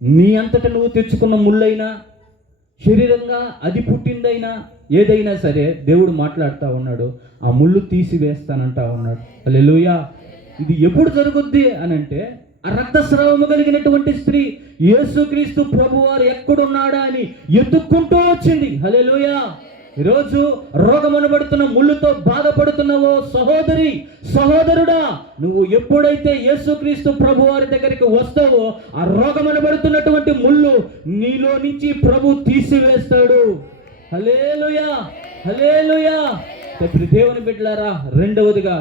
నీ అంతటా నువ్వు తెచ్చుకున్న ముళ్ళైనా, శరీరంగా అది పుట్టిందైనా, ఏదైనా సరే దేవుడు మాట్లాడుతూ ఉన్నాడు, ఆ ముళ్ళు తీసివేస్తానంటా ఉన్నాడు. హల్లెలూయా. ఇది ఎప్పుడు జరుగుద్ది అని అంటే, ఆ రక్తస్రావము కలిగినటువంటి స్త్రీ యేసుక్రీస్తు ప్రభువారు ఎక్కడున్నాడా అని ఎత్తుక్కుంటూ వచ్చింది. హల్లెలూయా. ఈరోజు రోగం అనబడుతున్న ముళ్ళుతో బాధపడుతున్నావో సహోదరి, సహోదరుడా, నువ్వు ఎప్పుడైతే యేసుక్రీస్తు ప్రభువారి దగ్గరికి వస్తావో ఆ రోగం అనబడుతున్నటువంటి ముళ్ళు నీలో నుంచి ప్రభు తీసివేస్తాడు. హల్లెలూయా, హల్లెలూయా. ప్రియ దేవుని బిడ్డలారా,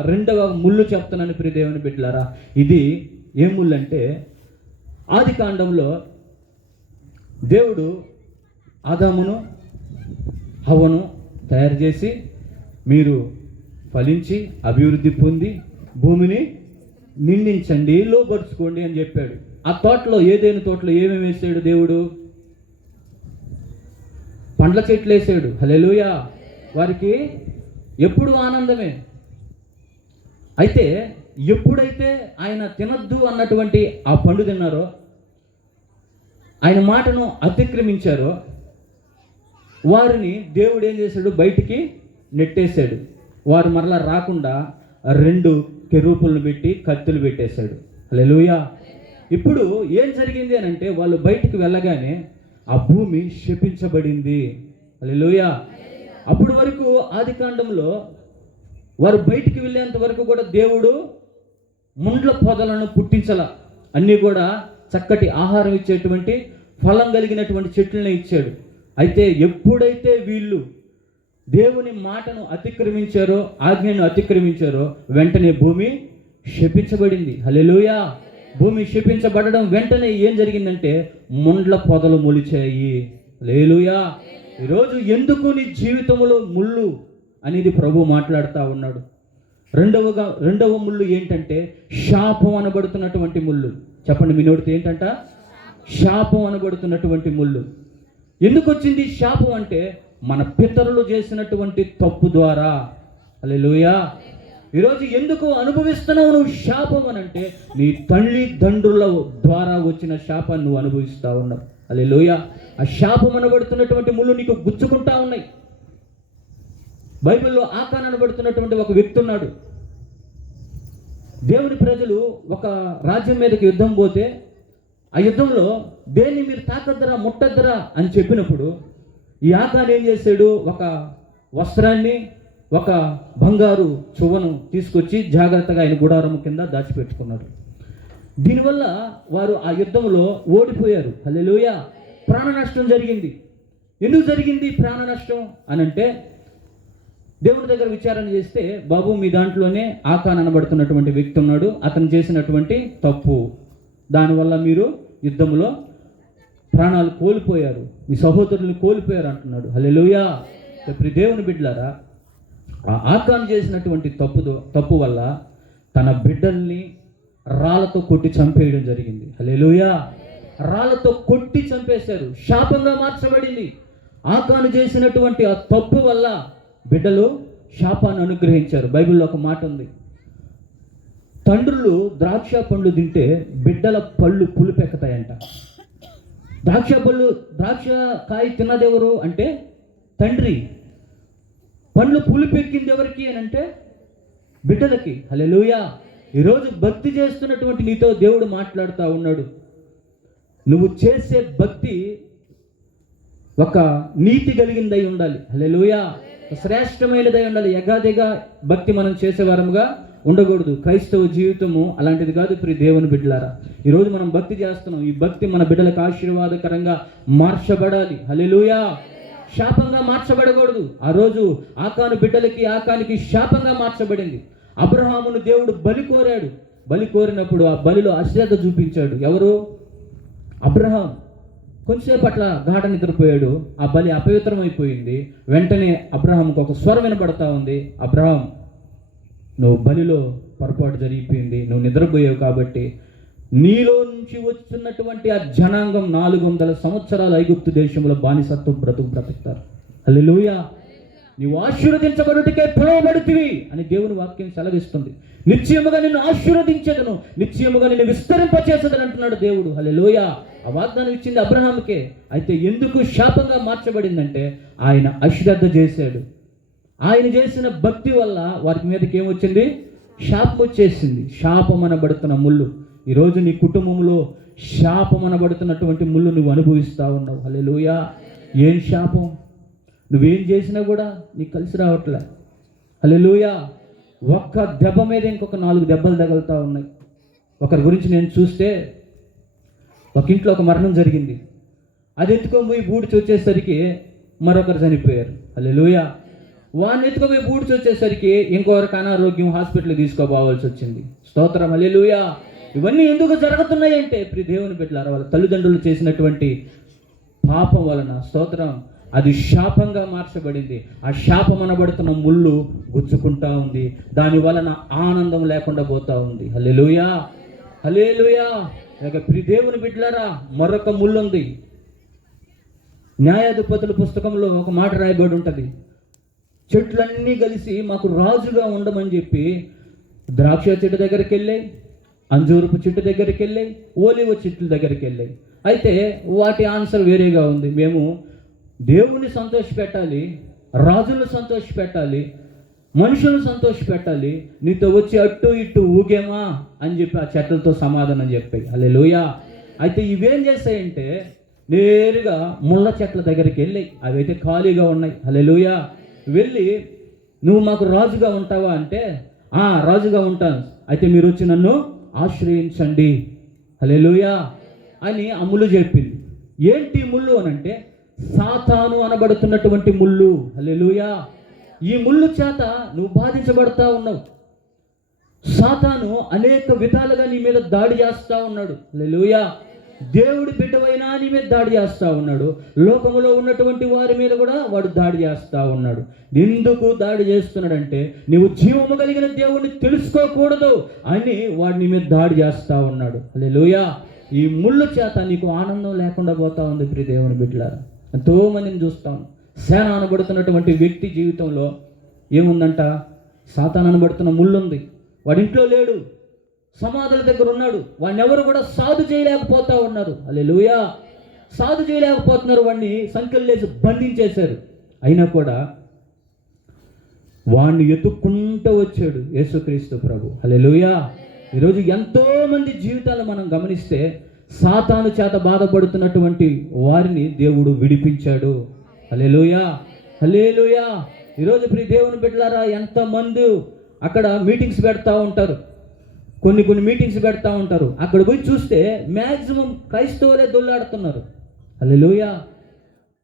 రెండవ ముళ్ళు చెప్తున్నాను ప్రియ దేవుని బిడ్డలారా. ఇది ఏ ముళ్ళు అంటే, ఆది కాండంలో దేవుడు ఆదామును హవ్వను తయారు చేసి, మీరు ఫలించి అభివృద్ధి పొంది భూమిని నిండించండి, లోపరుచుకోండి అని చెప్పాడు. ఆ తోటలో, ఏదైనా తోటలో ఏమేమి వేసాడు దేవుడు? పండ్ల చెట్లు వేసాడు. హల్లెలూయా. వారికి ఎప్పుడు ఆనందమే. అయితే ఎప్పుడైతే ఆయన తినద్దు అన్నటువంటి ఆ పండు తిన్నారో, ఆయన మాటను అతిక్రమించారో, వారిని దేవుడు ఏం చేశాడు? బయటికి నెట్టేశాడు. వారు మరలా రాకుండా 2 కెరూపులను పెట్టి కత్తులు పెట్టేశాడు. హల్లెలూయా. ఇప్పుడు ఏం జరిగింది అని అంటే, వాళ్ళు బయటికి వెళ్ళగానే ఆ భూమి శపించబడింది. హల్లెలూయా. అప్పటి వరకు ఆదికాండంలో వారు బయటికి వెళ్ళేంత వరకు కూడా దేవుడు ముండ్ల పొదలను పుట్టించాల, అన్నీ కూడా చక్కటి ఆహారం ఇచ్చేటువంటి ఫలం కలిగినటువంటి చెట్లనే ఇచ్చాడు. అయితే ఎప్పుడైతే వీళ్ళు దేవుని మాటను అతిక్రమించారో, ఆజ్ఞను అతిక్రమించారో, వెంటనే భూమి శపించబడింది. హల్లెలూయా. భూమి శపించబడడం వెంటనే ఏం జరిగిందంటే ముండ్ల పొదలు మొలిచాయి. హల్లెలూయా. ఈరోజు ఎందుకు నీ జీవితంలో ముళ్ళు అనేది ప్రభు మాట్లాడుతూ ఉన్నాడు. రెండవ ముళ్ళు ఏంటంటే శాపం అనబడుతున్నటువంటి ముళ్ళు. చెప్పండి మీ నోటితో ఏంటంట? శాపం అనబడుతున్నటువంటి ముళ్ళు. ఎందుకు వచ్చింది శాపం అంటే మన పితరులు చేసినటువంటి తప్పు ద్వారా. హల్లెలూయా. ఈరోజు ఎందుకు అనుభవిస్తున్నావు నువ్వు శాపం అని అంటే నీ తల్లిదండ్రుల ద్వారా వచ్చిన శాపాన్ని నువ్వు అనుభవిస్తూ ఉన్నావు. హల్లెలూయా. ఆ శాపం అనబడుతున్నటువంటి ముళ్ళు నీకు గుచ్చుకుంటా ఉన్నాయి. బైబిల్లో ఆకాన్ అనబడుతున్నటువంటి ఒక వ్యక్తి ఉన్నాడు. దేవుని ప్రజలు ఒక రాజ్యం మీదకి యుద్ధం పోతే ఆ యుద్ధంలో దేన్ని మీరు తాకద్దరా ముట్టద్దరా అని చెప్పినప్పుడు ఈ ఆకాన్ ఏం చేశాడు? ఒక వస్త్రాన్ని, ఒక బంగారు చువ్వను తీసుకొచ్చి జాగ్రత్తగా ఆయన గుడారం కింద దాచిపెట్టుకున్నాడు. దీనివల్ల వారు ఆ యుద్ధంలో ఓడిపోయారు. హల్లెలూయా. ప్రాణ నష్టం జరిగింది. ఎందుకు జరిగింది ప్రాణ నష్టం అని అంటే, దేవుని దగ్గర విచారణ చేస్తే, బాబు మీ దాంట్లోనే ఆకాన్ అనబడుతున్నటువంటి వ్యక్తి ఉన్నాడు, అతను చేసినటువంటి తప్పు, దానివల్ల మీరు యుద్ధంలో ప్రాణాలు కోల్పోయారు, మీ సహోదరులు కోల్పోయారు అంటున్నాడు. హల్లెలూయా. ప్రియ దేవుని బిడ్డలారా, ఆ ఆకాన్ చేసినటువంటి తప్పు వల్ల తన బిడ్డల్ని రాళ్లతో కొట్టి చంపేయడం జరిగింది. హల్లెలూయా. రాళ్లతో కొట్టి చంపేశారు. శాపంగా మార్చబడింది. ఆకాను చేసినటువంటి ఆ తప్పు వల్ల బిడ్డలు శాపాన్ని అనుగ్రహించారు. బైబిల్లో ఒక మాట ఉంది, తండ్రులు ద్రాక్ష పండ్లు తింటే బిడ్డల పళ్ళు పులిపెక్కుతాయంట. ద్రాక్ష కాయ తిన్నదెవరు అంటే తండ్రి. పండ్లు పులిపెక్కింది ఎవరికి అని అంటే బిడ్డలకి. హల్లెలూయా. ఈరోజు భక్తి చేస్తున్నటువంటి నీతో దేవుడు మాట్లాడుతూ ఉన్నాడు. నువ్వు చేసే భక్తి ఒక నీతి కలిగిందై ఉండాలి. హల్లెలూయా. శ్రేష్టమైనదై ఉండాలి. ఎగాదిగా భక్తి మనం చేసేవారముగా ఉండకూడదు. క్రైస్తవ జీవితము అలాంటిది కాదు. ప్రియ దేవుని బిడ్డలారా, ఈరోజు మనం భక్తి చేస్తున్నాం. ఈ భక్తి మన బిడ్డలకు ఆశీర్వాదకరంగా మార్చబడాలి. హల్లెలూయా. శాపంగా మార్చబడకూడదు. ఆ రోజు ఆకానికి శాపంగా మార్చబడింది. అబ్రహామును దేవుడు బలి కోరాడు. బలి కోరినప్పుడు ఆ బలిలో అశ్రద్ధ చూపించాడు. ఎవరు? అబ్రహాం. కొంచెంసేపు అట్లా గాఢ నిద్రపోయాడు. ఆ బలి అపవిత్రమైపోయింది. వెంటనే అబ్రహాంకు ఒక స్వరం వినపడతా ఉంది, అబ్రహాం నువ్వు బలిలో పొరపాటు జరిగిపోయింది, నువ్వు నిద్రపోయావు కాబట్టి నీలో నుంచి వస్తున్నటువంటి ఆ జనాంగం 400 సంవత్సరాలు ఐగుప్తు దేశంలో బానిసత్వం బ్రతుకుతారు. హల్లెలూయా. నీవు ఆశీర్వదించబడుటకే పిలువబడుతివి అని దేవుని వాక్యం సెలవిస్తుంది. నిశ్చయముగా నిన్ను ఆశీర్వదించేదను, నిశ్చయముగా నిన్ను విస్తరింపచేసేదని అంటున్నాడు దేవుడు. హల్లెలూయా. ఆ వాగ్దానం ఇచ్చింది అబ్రహాంకే. అయితే ఎందుకు శాపంగా మార్చబడిందంటే ఆయన అశ్రద్ధ చేశాడు. ఆయన చేసిన భక్తి వల్ల వారి మీదకి ఏమొచ్చింది? శాపం వచ్చేసింది. శాపం అనబడుతున్న ముళ్ళు. ఈరోజు నీ కుటుంబంలో శాపం అనబడుతున్నటువంటి ముళ్ళు నువ్వు అనుభవిస్తూ ఉన్నావు. హల్లెలూయా. ఏం శాపం? నువ్వేం చేసినా కూడా నీకు కలిసి రావట్లే. హల్లెలూయా. ఒక్క దెబ్బ మీద ఇంకొక 4 దెబ్బలు తగులుతూ ఉన్నాయి. ఒకరి గురించి నేను చూస్తే, ఒక ఇంట్లో ఒక మరణం జరిగింది. అది ఎత్తుకొని బూడ్చి వచ్చేసరికి మరొకరు చనిపోయారు. హల్లెలూయా. వాడిని ఎత్తుకొని బూడ్చి వచ్చేసరికి ఇంకొకరికి అనారోగ్యం, హాస్పిటల్కి తీసుకోపోవాల్సి వచ్చింది. స్తోత్రం. హల్లెలూయా. ఇవన్నీ ఎందుకు జరుగుతున్నాయి అంటే ప్రియ దేవుని బిడ్డలారా, వాళ్ళ తల్లిదండ్రులు చేసినటువంటి పాపం వలన, స్తోత్రం, అది శాపంగా మార్చబడింది. ఆ శాపం అనబడుతున్న ముళ్ళు గుచ్చుకుంటా ఉంది. దాని వలన ఆనందం లేకుండా పోతా ఉంది. హల్లెలూయా. హల్లెలూయా. ప్రియ దేవుని బిడ్డలారా, మరొక ముళ్ళు ఉంది. న్యాయాధిపతుల పుస్తకంలో ఒక మాట రాయబడి ఉంటుంది, చెట్లన్నీ కలిసి మాకు రాజుగా ఉండమని చెప్పి ద్రాక్ష చెట్టు దగ్గరికి వెళ్ళాయి, అంజూరపు చెట్టు దగ్గరికి వెళ్ళాయి, ఓలివ చెట్ల దగ్గరికి వెళ్ళాయి. అయితే వాటి ఆన్సర్ వేరేగా ఉంది. మేము దేవుణ్ణి సంతోషపెట్టాలి, రాజులను సంతోషపెట్టాలి, మనుషులను సంతోషపెట్టాలి, నీతో వచ్చి అట్టు ఇట్టు ఊగేమా అని చెప్పి ఆ చెట్లతో సమాధానం చెప్పాయి. హల్లెలూయా. అయితే ఇవేం చేస్తాయంటే నేరుగా ముళ్ళ చెట్ల దగ్గరికి వెళ్ళి, అవైతే ఖాళీగా ఉన్నాయి. హల్లెలూయా. వెళ్ళి నువ్వు మాకు రాజుగా ఉంటావా అంటే, రాజుగా ఉంటాను, అయితే మీరు వచ్చి నన్ను ఆశ్రయించండి. హల్లెలూయా అని ఆ ముళ్ళు చెప్పింది. ఏంటి ముళ్ళు అనంటే సాతాను అనబడుతున్నటువంటి ముళ్ళు. హల్లెలూయా. ఈ ముళ్ళు చేత నువ్వు బాధించబడతా ఉన్నావు. సాతాను అనేక విధాలుగా నీ మీద దాడి చేస్తూ ఉన్నాడు. హల్లెలూయా. దేవుడి బిడ్డవైనా నీ మీద దాడి చేస్తూ ఉన్నాడు. లోకములో ఉన్నటువంటి వారి మీద కూడా వాడు దాడి చేస్తూ ఉన్నాడు. ఎందుకు దాడి చేస్తున్నాడంటే నీవు జీవము కలిగిన దేవుడిని తెలుసుకోకూడదు అని వాడు నీ మీద దాడి చేస్తూ ఉన్నాడు. హల్లెలూయా. ఈ ముళ్ళు చేత నీకు ఆనందం లేకుండా పోతా ఉంది ప్రియ దేవుని బిడ్డలారా. ఎంతో మందిని చూస్తాం. సేన అనబడుతున్నటువంటి వ్యక్తి జీవితంలో ఏముందంట? సాతాను అనబడుతున్న ముళ్ళు ఉంది. వాడి ఇంట్లో లేడు, సమాధుల దగ్గర ఉన్నాడు. వాడిని ఎవరు కూడా సాధు చేయలేకపోతా ఉన్నారు. హల్లెలూయా. సాధు చేయలేకపోతున్నారు. వాడిని సంఖ్యలేసి బంధించేశారు. అయినా కూడా వాడిని ఎత్తుక్కుంటూ వచ్చాడు యేసుక్రీస్తు ప్రభు. హల్లెలూయా. ఈరోజు ఎంతో మంది జీవితాలు మనం గమనిస్తే సాతాను చేత బాధపడుతున్నటువంటి వారిని దేవుడు విడిపించాడు. హల్లెలూయా. హల్లెలూయా. ఈరోజు ప్రియ దేవుని బిడ్డలారా, ఎంతమంది అక్కడ మీటింగ్స్ పెడతా ఉంటారు, కొన్ని మీటింగ్స్ పెడతా ఉంటారు. అక్కడ పోయి చూస్తే మ్యాక్సిమం క్రైస్తవులే దొల్లాడుతున్నారు. హల్లెలూయా.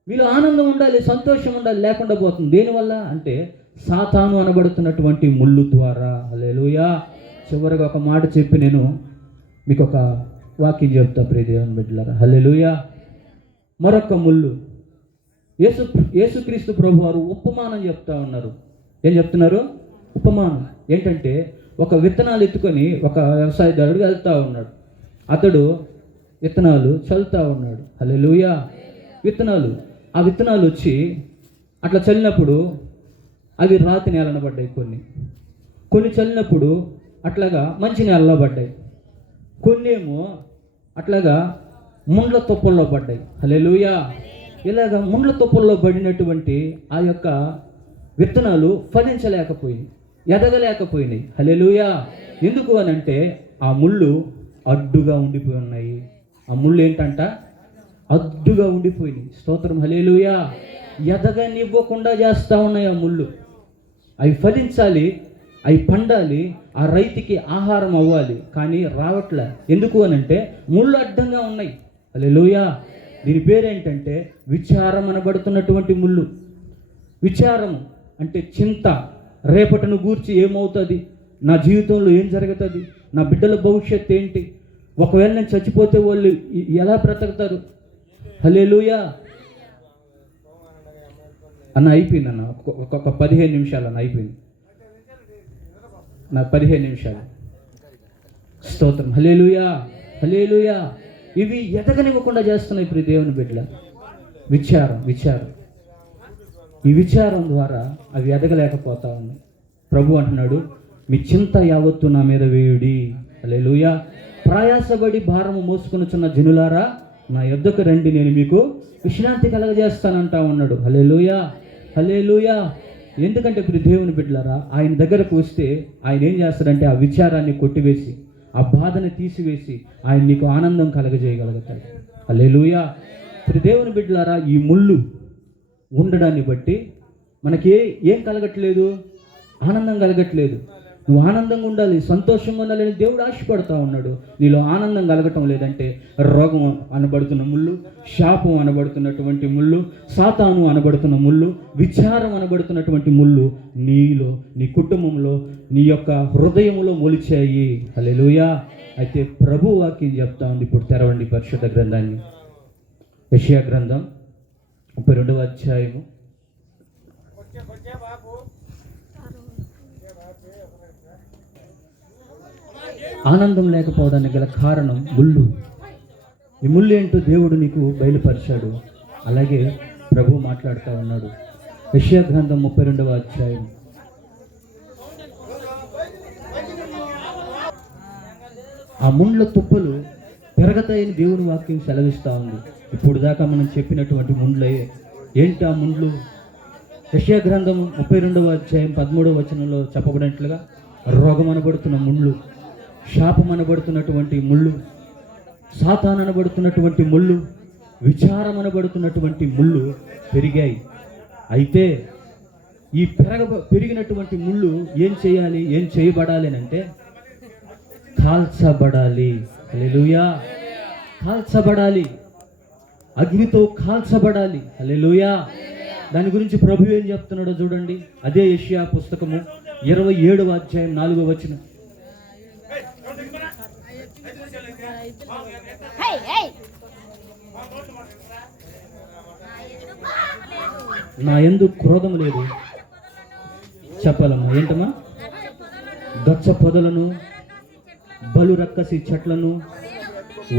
మీలో ఆనందం ఉండాలి, సంతోషం ఉండాలి, లేకుండా పోతుంది. దేనివల్ల అంటే సాతాను అనబడుతున్నటువంటి ముళ్ళు ద్వారా. హల్లెలూయా. చివరిగా ఒక మాట చెప్పి నేను మీకు ఒక వాక్యం చెప్తా ప్రియ దేవుని బిడ్డలారా. హల్లెలూయా. మరొక ముళ్ళు యేసుక్రీస్తు ప్రభు వారు ఉపమానం చెప్తా ఉన్నారు. ఏం చెప్తున్నారు? ఉపమానం ఏంటంటే, ఒక విత్తనాలు ఎత్తుకొని ఒక వ్యవసాయదారుడు వెళ్తూ ఉన్నాడు. అతడు విత్తనాలు చల్లుతూ ఉన్నాడు. హల్లెలూయా. ఆ విత్తనాలు వచ్చి అట్లా చల్లినప్పుడు అవి రాతి నేలన పడ్డాయి. కొన్ని చల్లినప్పుడు అట్లాగా మంచి నేలలో పడ్డాయి. కొన్ని ఏమో అట్లాగా ముండ్ల తుప్పల్లో పడ్డాయి. హల్లెలూయా. ఇలాగ ముండ్ల తుప్పల్లో పడినటువంటి ఆ యొక్క విత్తనాలు ఫలించలేకపోయినాయి, ఎదగలేకపోయినాయి. హల్లెలూయా. ఎందుకు అనంటే ఆ ముళ్ళు అడ్డుగా ఉండిపోయి ఉన్నాయి. ఆ ముళ్ళు ఏంటంట? అడ్డుగా ఉండిపోయినాయి. స్తోత్రం. హల్లెలూయా. ఎదగనివ్వకుండా చేస్తూ ఉన్నాయి ఆ ముళ్ళు. అవి ఫలించాలి, అవి పండాలి, ఆ రైతుకి ఆహారం అవ్వాలి, కానీ రావట్లే. ఎందుకు అనంటే ముళ్ళు అడ్డంగా ఉన్నాయి. హల్లెలూయా. దీని పేరేంటంటే విచారం అనబడుతున్నటువంటి ముళ్ళు. విచారం అంటే చింత. రేపటిని గూర్చి ఏమవుతుంది, నా జీవితంలో ఏం జరుగుతుంది, నా బిడ్డల భవిష్యత్తు ఏంటి, ఒకవేళ నేను చచ్చిపోతే వాళ్ళు ఎలా బ్రతుకుతారు. హల్లెలూయా. అన్న అయిపోయింది అన్న, ఒక 15 నిమిషాలు అన్న, అయిపోయింది నా 15 నిమిషాలు. స్తోత్రం. హల్లెలూయా. హల్లెలూయా. ఇవి ఎదగనివ్వకుండా చేస్తున్నాయి ఇప్పుడు దేవుని బిడ్డల. విచారం. ఈ విచారం ద్వారా అవి ఎదగలేకపోతా ఉన్నాయి. ప్రభు అంటున్నాడు, మీ చింత యావత్తు నా మీద వేయుడి. హల్లెలూయా. ప్రయాసపడి భారము మోసుకొనుచున్న జనులారా నా యొద్దకు రండి, నేను మీకు విశ్రాంతి కలగజేస్తానంటా ఉన్నాడు. హల్లెలూయా. హల్లెలూయా. ఎందుకంటే ఇప్పుడు దేవుని బిడ్డలారా, ఆయన దగ్గరకు వస్తే ఆయన ఏం చేస్తాడంటే ఆ విచారాన్ని కొట్టివేసి, ఆ బాధను తీసివేసి ఆయన నీకు ఆనందం కలగజేయగలుగుతాడు. హల్లెలూయా. ఇప్పుడు దేవుని బిడ్డలారా, ఈ ముళ్ళు ఉండడాన్ని బట్టి మనకి ఏం కలగట్లేదు? ఆనందం కలగట్లేదు. నువ్వు ఆనందంగా ఉండాలి, సంతోషంగా ఉండాలని దేవుడు ఆశపడతా ఉన్నాడు. నీలో ఆనందం కలగటం లేదంటే రోగం అనబడుతున్న ముళ్ళు, శాపం అనబడుతున్నటువంటి ముళ్ళు, సాతాను అనబడుతున్న ముళ్ళు, విచారం అనబడుతున్నటువంటి ముళ్ళు నీలో, నీ కుటుంబంలో, నీ యొక్క హృదయంలో మొలిచాయి. హల్లెలూయా. అయితే ప్రభు వాక్యం చెప్తా ఉంది. ఇప్పుడు తెరవండి పరిశుద్ధ గ్రంథాన్ని. యెషయా గ్రంథం 32వ అధ్యాయము. ఆనందం లేకపోవడానికి గల కారణం ముళ్ళు. ఈ ముళ్ళు ఏంటో దేవుడు నీకు బయలుపరిచాడు. అలాగే ప్రభు మాట్లాడుతూ ఉన్నాడు. యెషయా గ్రంథం 32వ అధ్యాయం ఆ ముండ్ల తుప్పలు పెరగతాయని దేవుని వాక్యం సెలవిస్తూ ఉంది. ఇప్పుడు దాకా మనం చెప్పినటువంటి ముండ్లే ఏంటి? ఆ ముండ్లు యెషయా గ్రంథం 32వ అధ్యాయం 13వ వచనంలో చెప్పబడినట్లుగా రోగం అనబడుతున్న ముళ్ళు, శాపం అనబడుతున్నటువంటి ముళ్ళు, సాతాను అనబడుతున్నటువంటి ముళ్ళు, విచారం అనబడుతున్నటువంటి ముళ్ళు పెరిగాయి. అయితే ఈ పెరిగినటువంటి ముళ్ళు ఏం చేయాలి, ఏం చేయబడాలి అంటే కాల్చబడాలి. హల్లెలూయా! కాల్చబడాలి, అగ్నితో కాల్చబడాలి. హల్లెలూయా! దాని గురించి ప్రభు ఏం చెప్తున్నాడో చూడండి. అదే యెషయా పుస్తకము 27వ అధ్యాయం 4వ వచనం. నా యందు క్రోధం లేదు. చెప్పాలమ్మా, ఏంటమ్మా? గచ్చ పొదలను, బలు రక్కసి చెట్లను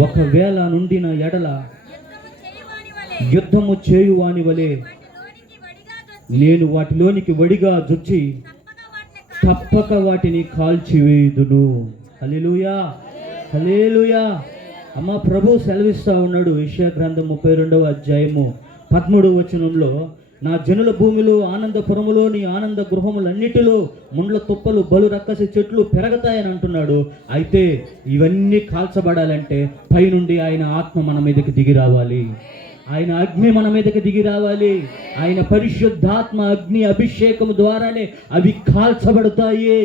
ఒకవేళ నుండిన ఎడల యుద్ధము చేయువాని వలె నేను వాటిలోనికి వడిగా జొచ్చి తప్పక వాటిని కాల్చివేయుదును. హల్లెలూయా! హల్లెలూయా! అమ్మ, ప్రభు సెలవిస్తూ ఉన్నాడు యెషయా గ్రంథం 32వ అధ్యాయము 13వ వచనంలో, నా జనుల భూమిలో ఆనందపురములోని ఆనంద గృహములన్నిటిలో ముండ్ల తుప్పలు, బలు రక్కసి చెట్లు పెరగతాయని అంటున్నాడు. అయితే ఇవన్నీ కాల్చబడాలంటే పైనుండి ఆయన ఆత్మ మన మీదకి దిగి రావాలి, ఆయన అగ్ని మన మీదకి దిగి రావాలి. ఆయన పరిశుద్ధాత్మ అగ్ని అభిషేకం ద్వారానే అవి కాల్చబడతాయి.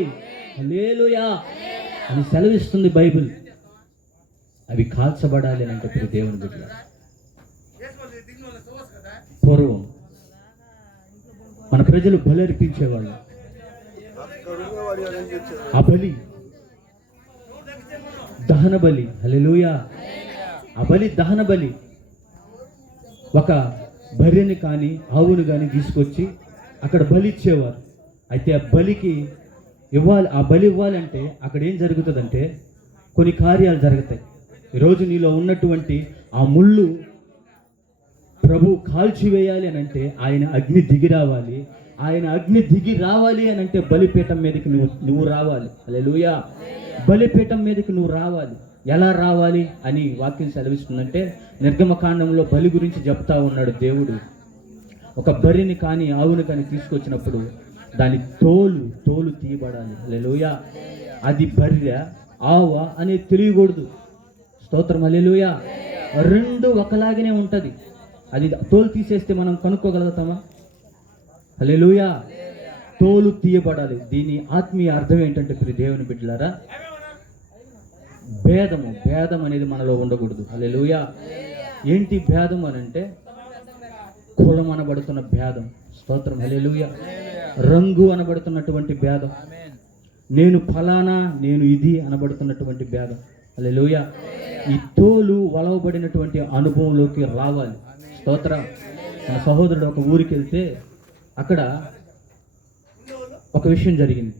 హల్లెలూయా అని సెలవిస్తుంది బైబిల్. అవి కాల్చబడాలి అని అంటే దేవుని బిడ్డ, పూర్వం మన ప్రజలు బలి అర్పించేవాళ్ళు. ఆ బలి దహన బలి. హల్లెలూయా! ఆ బలి దహన బలి. ఒక బర్రెని కానీ ఆవుని కానీ తీసుకొచ్చి అక్కడ బలి ఇచ్చేవారు. అయితే ఆ బలికి ఇవ్వాలి, ఆ బలి ఇవ్వాలంటే అక్కడ ఏం జరుగుతుందంటే కొన్ని కార్యాలు జరుగుతాయి. ఈరోజు నీలో ఉన్నటువంటి ఆ ముళ్ళు ప్రభు కాల్చివేయాలి అని అంటే ఆయన అగ్ని దిగి రావాలి. ఆయన అగ్ని దిగి రావాలి అని అంటే బలిపీఠం మీదకి నువ్వు రావాలి. హల్లెలూయా! బలిపీఠం మీదకి నువ్వు రావాలి. ఎలా రావాలి అని వాక్యం సెలవిస్తుందంటే, నిర్గమకాండంలో బలి గురించి చెప్తా ఉన్నాడు దేవుడు. ఒక బర్రెని కానీ ఆవుని కానీ తీసుకొచ్చినప్పుడు దాని తోలు తీయబడాలి. హల్లెలూయా! అది బర్రె ఆవ అనేది తెలియకూడదు. స్తోత్రం, హల్లెలూయా! రెండు ఒకలాగానే ఉంటుంది. అది తోలు తీసేస్తే మనం కనుక్కోగలుగుతామా? హల్లెలూయా! తోలు తీయబడాలి. దీని ఆత్మీయ అర్థం ఏంటంటే ప్రియ దేవుని బిడ్డలారా, భేదం అనేది మనలో ఉండకూడదు. హల్లెలూయా! ఏంటి భేదం అని అంటే కులం అనబడుతున్న భేదం. స్తోత్రం, హల్లెలూయా! రంగు అనబడుతున్నటువంటి భేదం, నేను ఫలానా, నేను ఇది అనబడుతున్నటువంటి భేదం. హల్లెలూయా! ఈ తోలు వలవబడినటువంటి అనుభవంలోకి రావాలి. స్తోత్రం. మన సహోదరుడు ఒక ఊరికి వెళ్తే అక్కడ ఒక విషయం జరిగింది.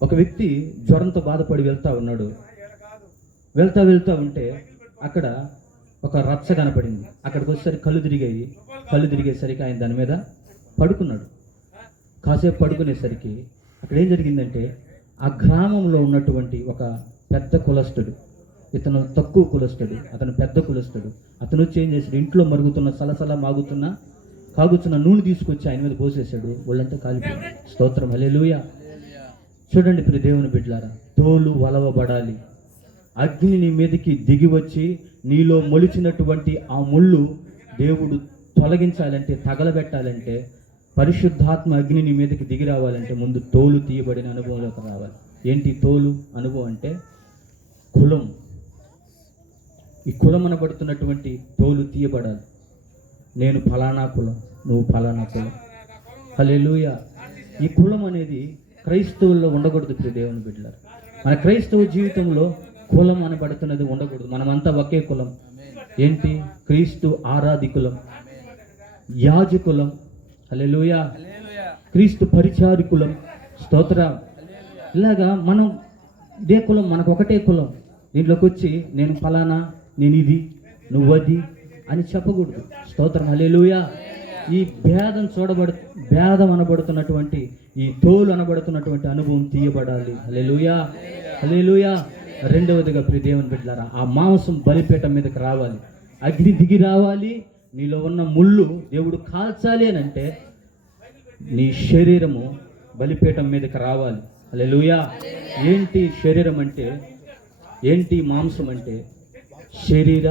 ఒక వ్యక్తి జ్వరంతో బాధపడి వెళ్తూ ఉన్నాడు. వెళ్తూ ఉంటే అక్కడ ఒక రచ్చ కనపడింది. అక్కడికి వచ్చేసరికి కళ్ళు తిరిగేసరికి ఆయన దాని మీద పడుకున్నాడు. కాసేపు పడుకునేసరికి అక్కడ ఏం జరిగిందంటే, ఆ గ్రామంలో ఉన్నటువంటి ఒక పెద్ద కులస్తుడు, ఇతను తక్కువ కులస్తుడు, అతను పెద్ద కులస్తుడు, అతను వచ్చి ఏం చేశాడు, ఇంట్లో మరుగుతున్న సలసల కాగుతున్న నూనె తీసుకొచ్చి ఆయన మీద పోసేశాడు. ఒళ్ళంతా కాలిపోయింది. స్తోత్రం, హల్లెలూయా! చూడండి ప్రియ దేవుని బిడ్డలారా, తోలు వలవబడాలి. అగ్ని నీ మీదకి దిగి వచ్చి నీలో మొలిచినటువంటి ఆ ముళ్ళు దేవుడు తొలగించాలంటే, తగలబెట్టాలంటే, పరిశుద్ధాత్మ అగ్ని నీ మీదకి దిగి రావాలంటే ముందు తోలు తీయబడిన అనుభవంలోకి రావాలి. ఏంటి తోలు అనుభవం అంటే? కులం. ఈ కులం అనబడుతున్నటువంటి తోలు తీయబడాలి. నేను ఫలానా కులం, నువ్వు ఫలానా కులం. హల్లెలూయా! ఈ కులం అనేది క్రైస్తవుల్లో ఉండకూడదు ప్రియ దేవుని బిడ్డలారా. మన క్రైస్తవ జీవితంలో కులం అనబడుతున్నది ఉండకూడదు. మనమంతా ఒకే కులం. ఏంటి? క్రీస్తు ఆరాధికులం, యాజకులం. హల్లెలూయా! క్రీస్తు పరిచారికులం. స్తోత్రం. ఇలాగా మనం ఇదే కులం, మనకు ఒకటే కులం. దీంట్లోకి వచ్చి నేను ఫలానా, నేను ఇది, నువ్వది అని చెప్పకూడదు. స్తోత్రం, హల్లెలూయా! ఈ భేదం అనబడుతున్నటువంటి, ఈ తోలు అనబడుతున్నటువంటి అనుభవం తీయబడాలి. హల్లెలూయా! హల్లెలూయా! రెండవదిగా ప్రియ దేవుని బిడ్డలారా, ఆ మాంసం బలిపీఠం మీదకి రావాలి, అగ్ని దిగి రావాలి, నీలో ఉన్న ముళ్ళు దేవుడు కాల్చాలి అని అంటే నీ శరీరము బలిపీఠం మీదకి రావాలి. హల్లెలూయా. ఏంటి శరీరం అంటే, ఏంటి మాంసం అంటే? శరీర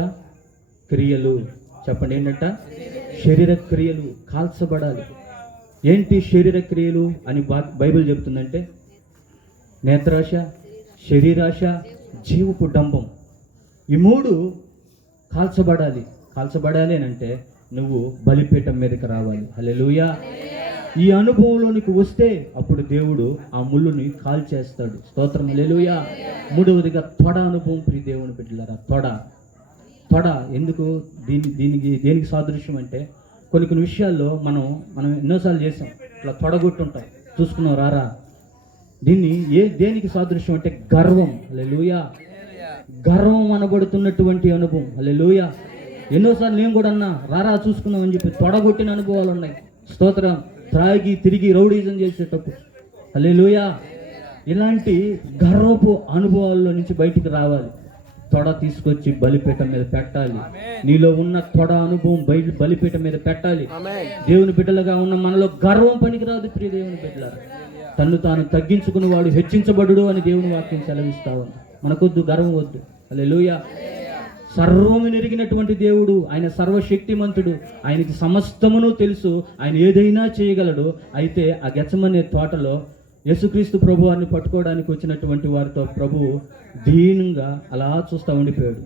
క్రియలు. చెప్పండి, ఏంటంట? శరీర క్రియలు కాల్చబడాలి. ఏంటి శరీర క్రియలు అని బైబిల్ చెప్తుందంటే, నేత్రాశ, శరీరాశ, జీవపు డంబం, ఈ మూడు కాల్చబడాలి. కాల్చబడాలి అని అంటే నువ్వు బలిపీఠం మీదకి రావాలి. హల్లెలూయా. ఈ అనుభవంలోనికి వస్తే అప్పుడు దేవుడు ఆ ముళ్ళుని కాల్చేస్తాడు. స్తోత్రం, హల్లెలూయా. మూడవదిగా తొడ అనుభవం. ప్రియ దేవుని బిడ్డలారా, తొడ ఎందుకు దేనికి సాదృశ్యం అంటే, కొన్ని విషయాల్లో మనం ఎన్నోసార్లు చేసాం, ఇట్లా తొడగొట్టుంటాం, చూసుకున్నాం రారా. దీన్ని దేనికి సాదృశ్యం అంటే గర్వం. హల్లెలూయా. గర్వం అనబడుతున్నటువంటి అనుభవం. హల్లెలూయా. ఎన్నోసార్లు నేను కూడా అన్నా, రారా చూసుకున్నాం అని చెప్పి తొడగొట్టిన అనుభవాలు ఉన్నాయి. స్తోత్రం. త్రాగి తిరిగి రౌడీజం చేసేటప్పుడు. హల్లెలూయా. ఇలాంటి గర్వపు అనుభవాల్లో నుంచి బయటికి రావాలి. తొడ తీసుకొచ్చి బలిపీఠం మీద పెట్టాలి. నీలో ఉన్న తొడ అనుభవం బలిపీఠం మీద పెట్టాలి. దేవుని బిడ్డలుగా ఉన్న మనలో గర్వం పనికిరాదు. ప్రియ దేవుని బిడ్డలారా, తన్ను తాను తగ్గించుకుని వాడు హెచ్చించబడుడు అని దేవుని వాక్యం సెలవిస్తా ఉంది. మనకొద్దు, గర్వం వద్దు. హల్లెలూయా. సర్వము నెరిగినటువంటి దేవుడు, ఆయన సర్వశక్తిమంతుడు, ఆయనకి సమస్తమును తెలుసు, ఆయన ఏదైనా చేయగలడు. అయితే ఆ గెత్సెమనే తోటలో యేసుక్రీస్తు ప్రభు వారిని పట్టుకోవడానికి వచ్చినటువంటి వారితో ప్రభువు దీనంగా అలా చూస్తూ ఉండిపోయాడు.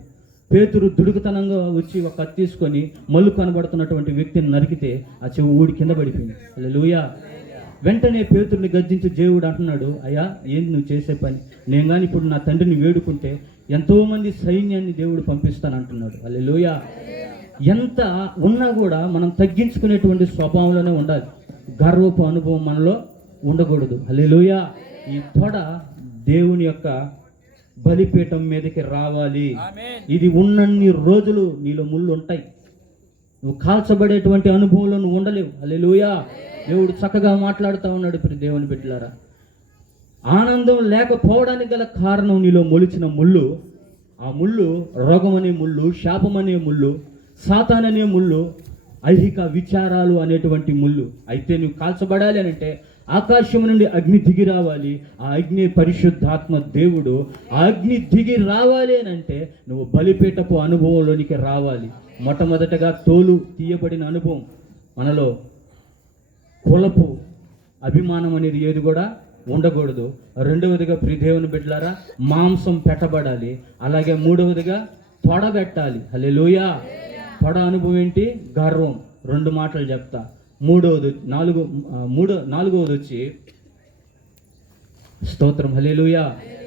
పేతురు దుడుకుతనంగా వచ్చి ఒక కత్తి తీసుకొని మల్లు కనబడుతున్నటువంటి వ్యక్తిని నరికితే ఆ చెవి ఊడి కింద పడిపోయింది. హల్లెలూయా. వెంటనే పేతురుని గద్దించి దేవుడు అంటున్నాడు, అయ్యా ఏంటి నువ్వు చేసే పని? నేను కానీ ఇప్పుడు నా తండ్రిని వేడుకుంటే ఎంతోమంది సైన్యాన్ని దేవుడు పంపిస్తానంటున్నాడు. హల్లెలూయా. ఎంత ఉన్నా కూడా మనం తగ్గించుకునేటువంటి స్వభావంలోనే ఉండాలి. గర్వపు అనుభవం మనలో ఉండకూడదు. హల్లెలూయా. ఈ తొడ దేవుని యొక్క బలిపీఠం మీదకి రావాలి. ఇది ఉన్నన్ని రోజులు నీలో ముళ్ళు ఉంటాయి. నువ్వు కాల్చబడేటువంటి అనుభవంలో నువ్వు ఉండలేవు. హల్లెలూయా. దేవుడు చక్కగా మాట్లాడుతూ ఉన్నాడు. ఇప్పుడు దేవుని బిడ్డలారా, ఆనందం లేకపోవడానికి గల కారణం నీలో మొలిచిన ముళ్ళు. ఆ ముళ్ళు రోగం అనే ముళ్ళు, శాపం అనే ముళ్ళు, సాతాన్ అనే ముళ్ళు, ఐహిక విచారాలు అనేటువంటి ముళ్ళు. అయితే నువ్వు కాల్చబడాలి అని అంటే ఆకాశం నుండి అగ్ని దిగి రావాలి. ఆ అగ్ని పరిశుద్ధాత్మ దేవుడు. ఆ అగ్ని దిగి రావాలి అని అంటే నువ్వు బలిపీఠపు అనుభవంలోనికి రావాలి. మొట్టమొదటగా తోలు తీయబడిన అనుభవం. మనలో కులపు అభిమానం అనేది ఏది కూడా ఉండకూడదు. రెండవదిగా ప్రియ దేవుని బిడ్డలారా, మాంసం పెట్టబడాలి. అలాగే మూడవదిగా తొడ పెట్టాలి. హల్లెలూయా. తొడ అనుభవం ఏంటి? గర్వం. రెండు మాటలు చెప్తా. నాలుగవది వచ్చి స్తోత్రం, హల్లెలూయా,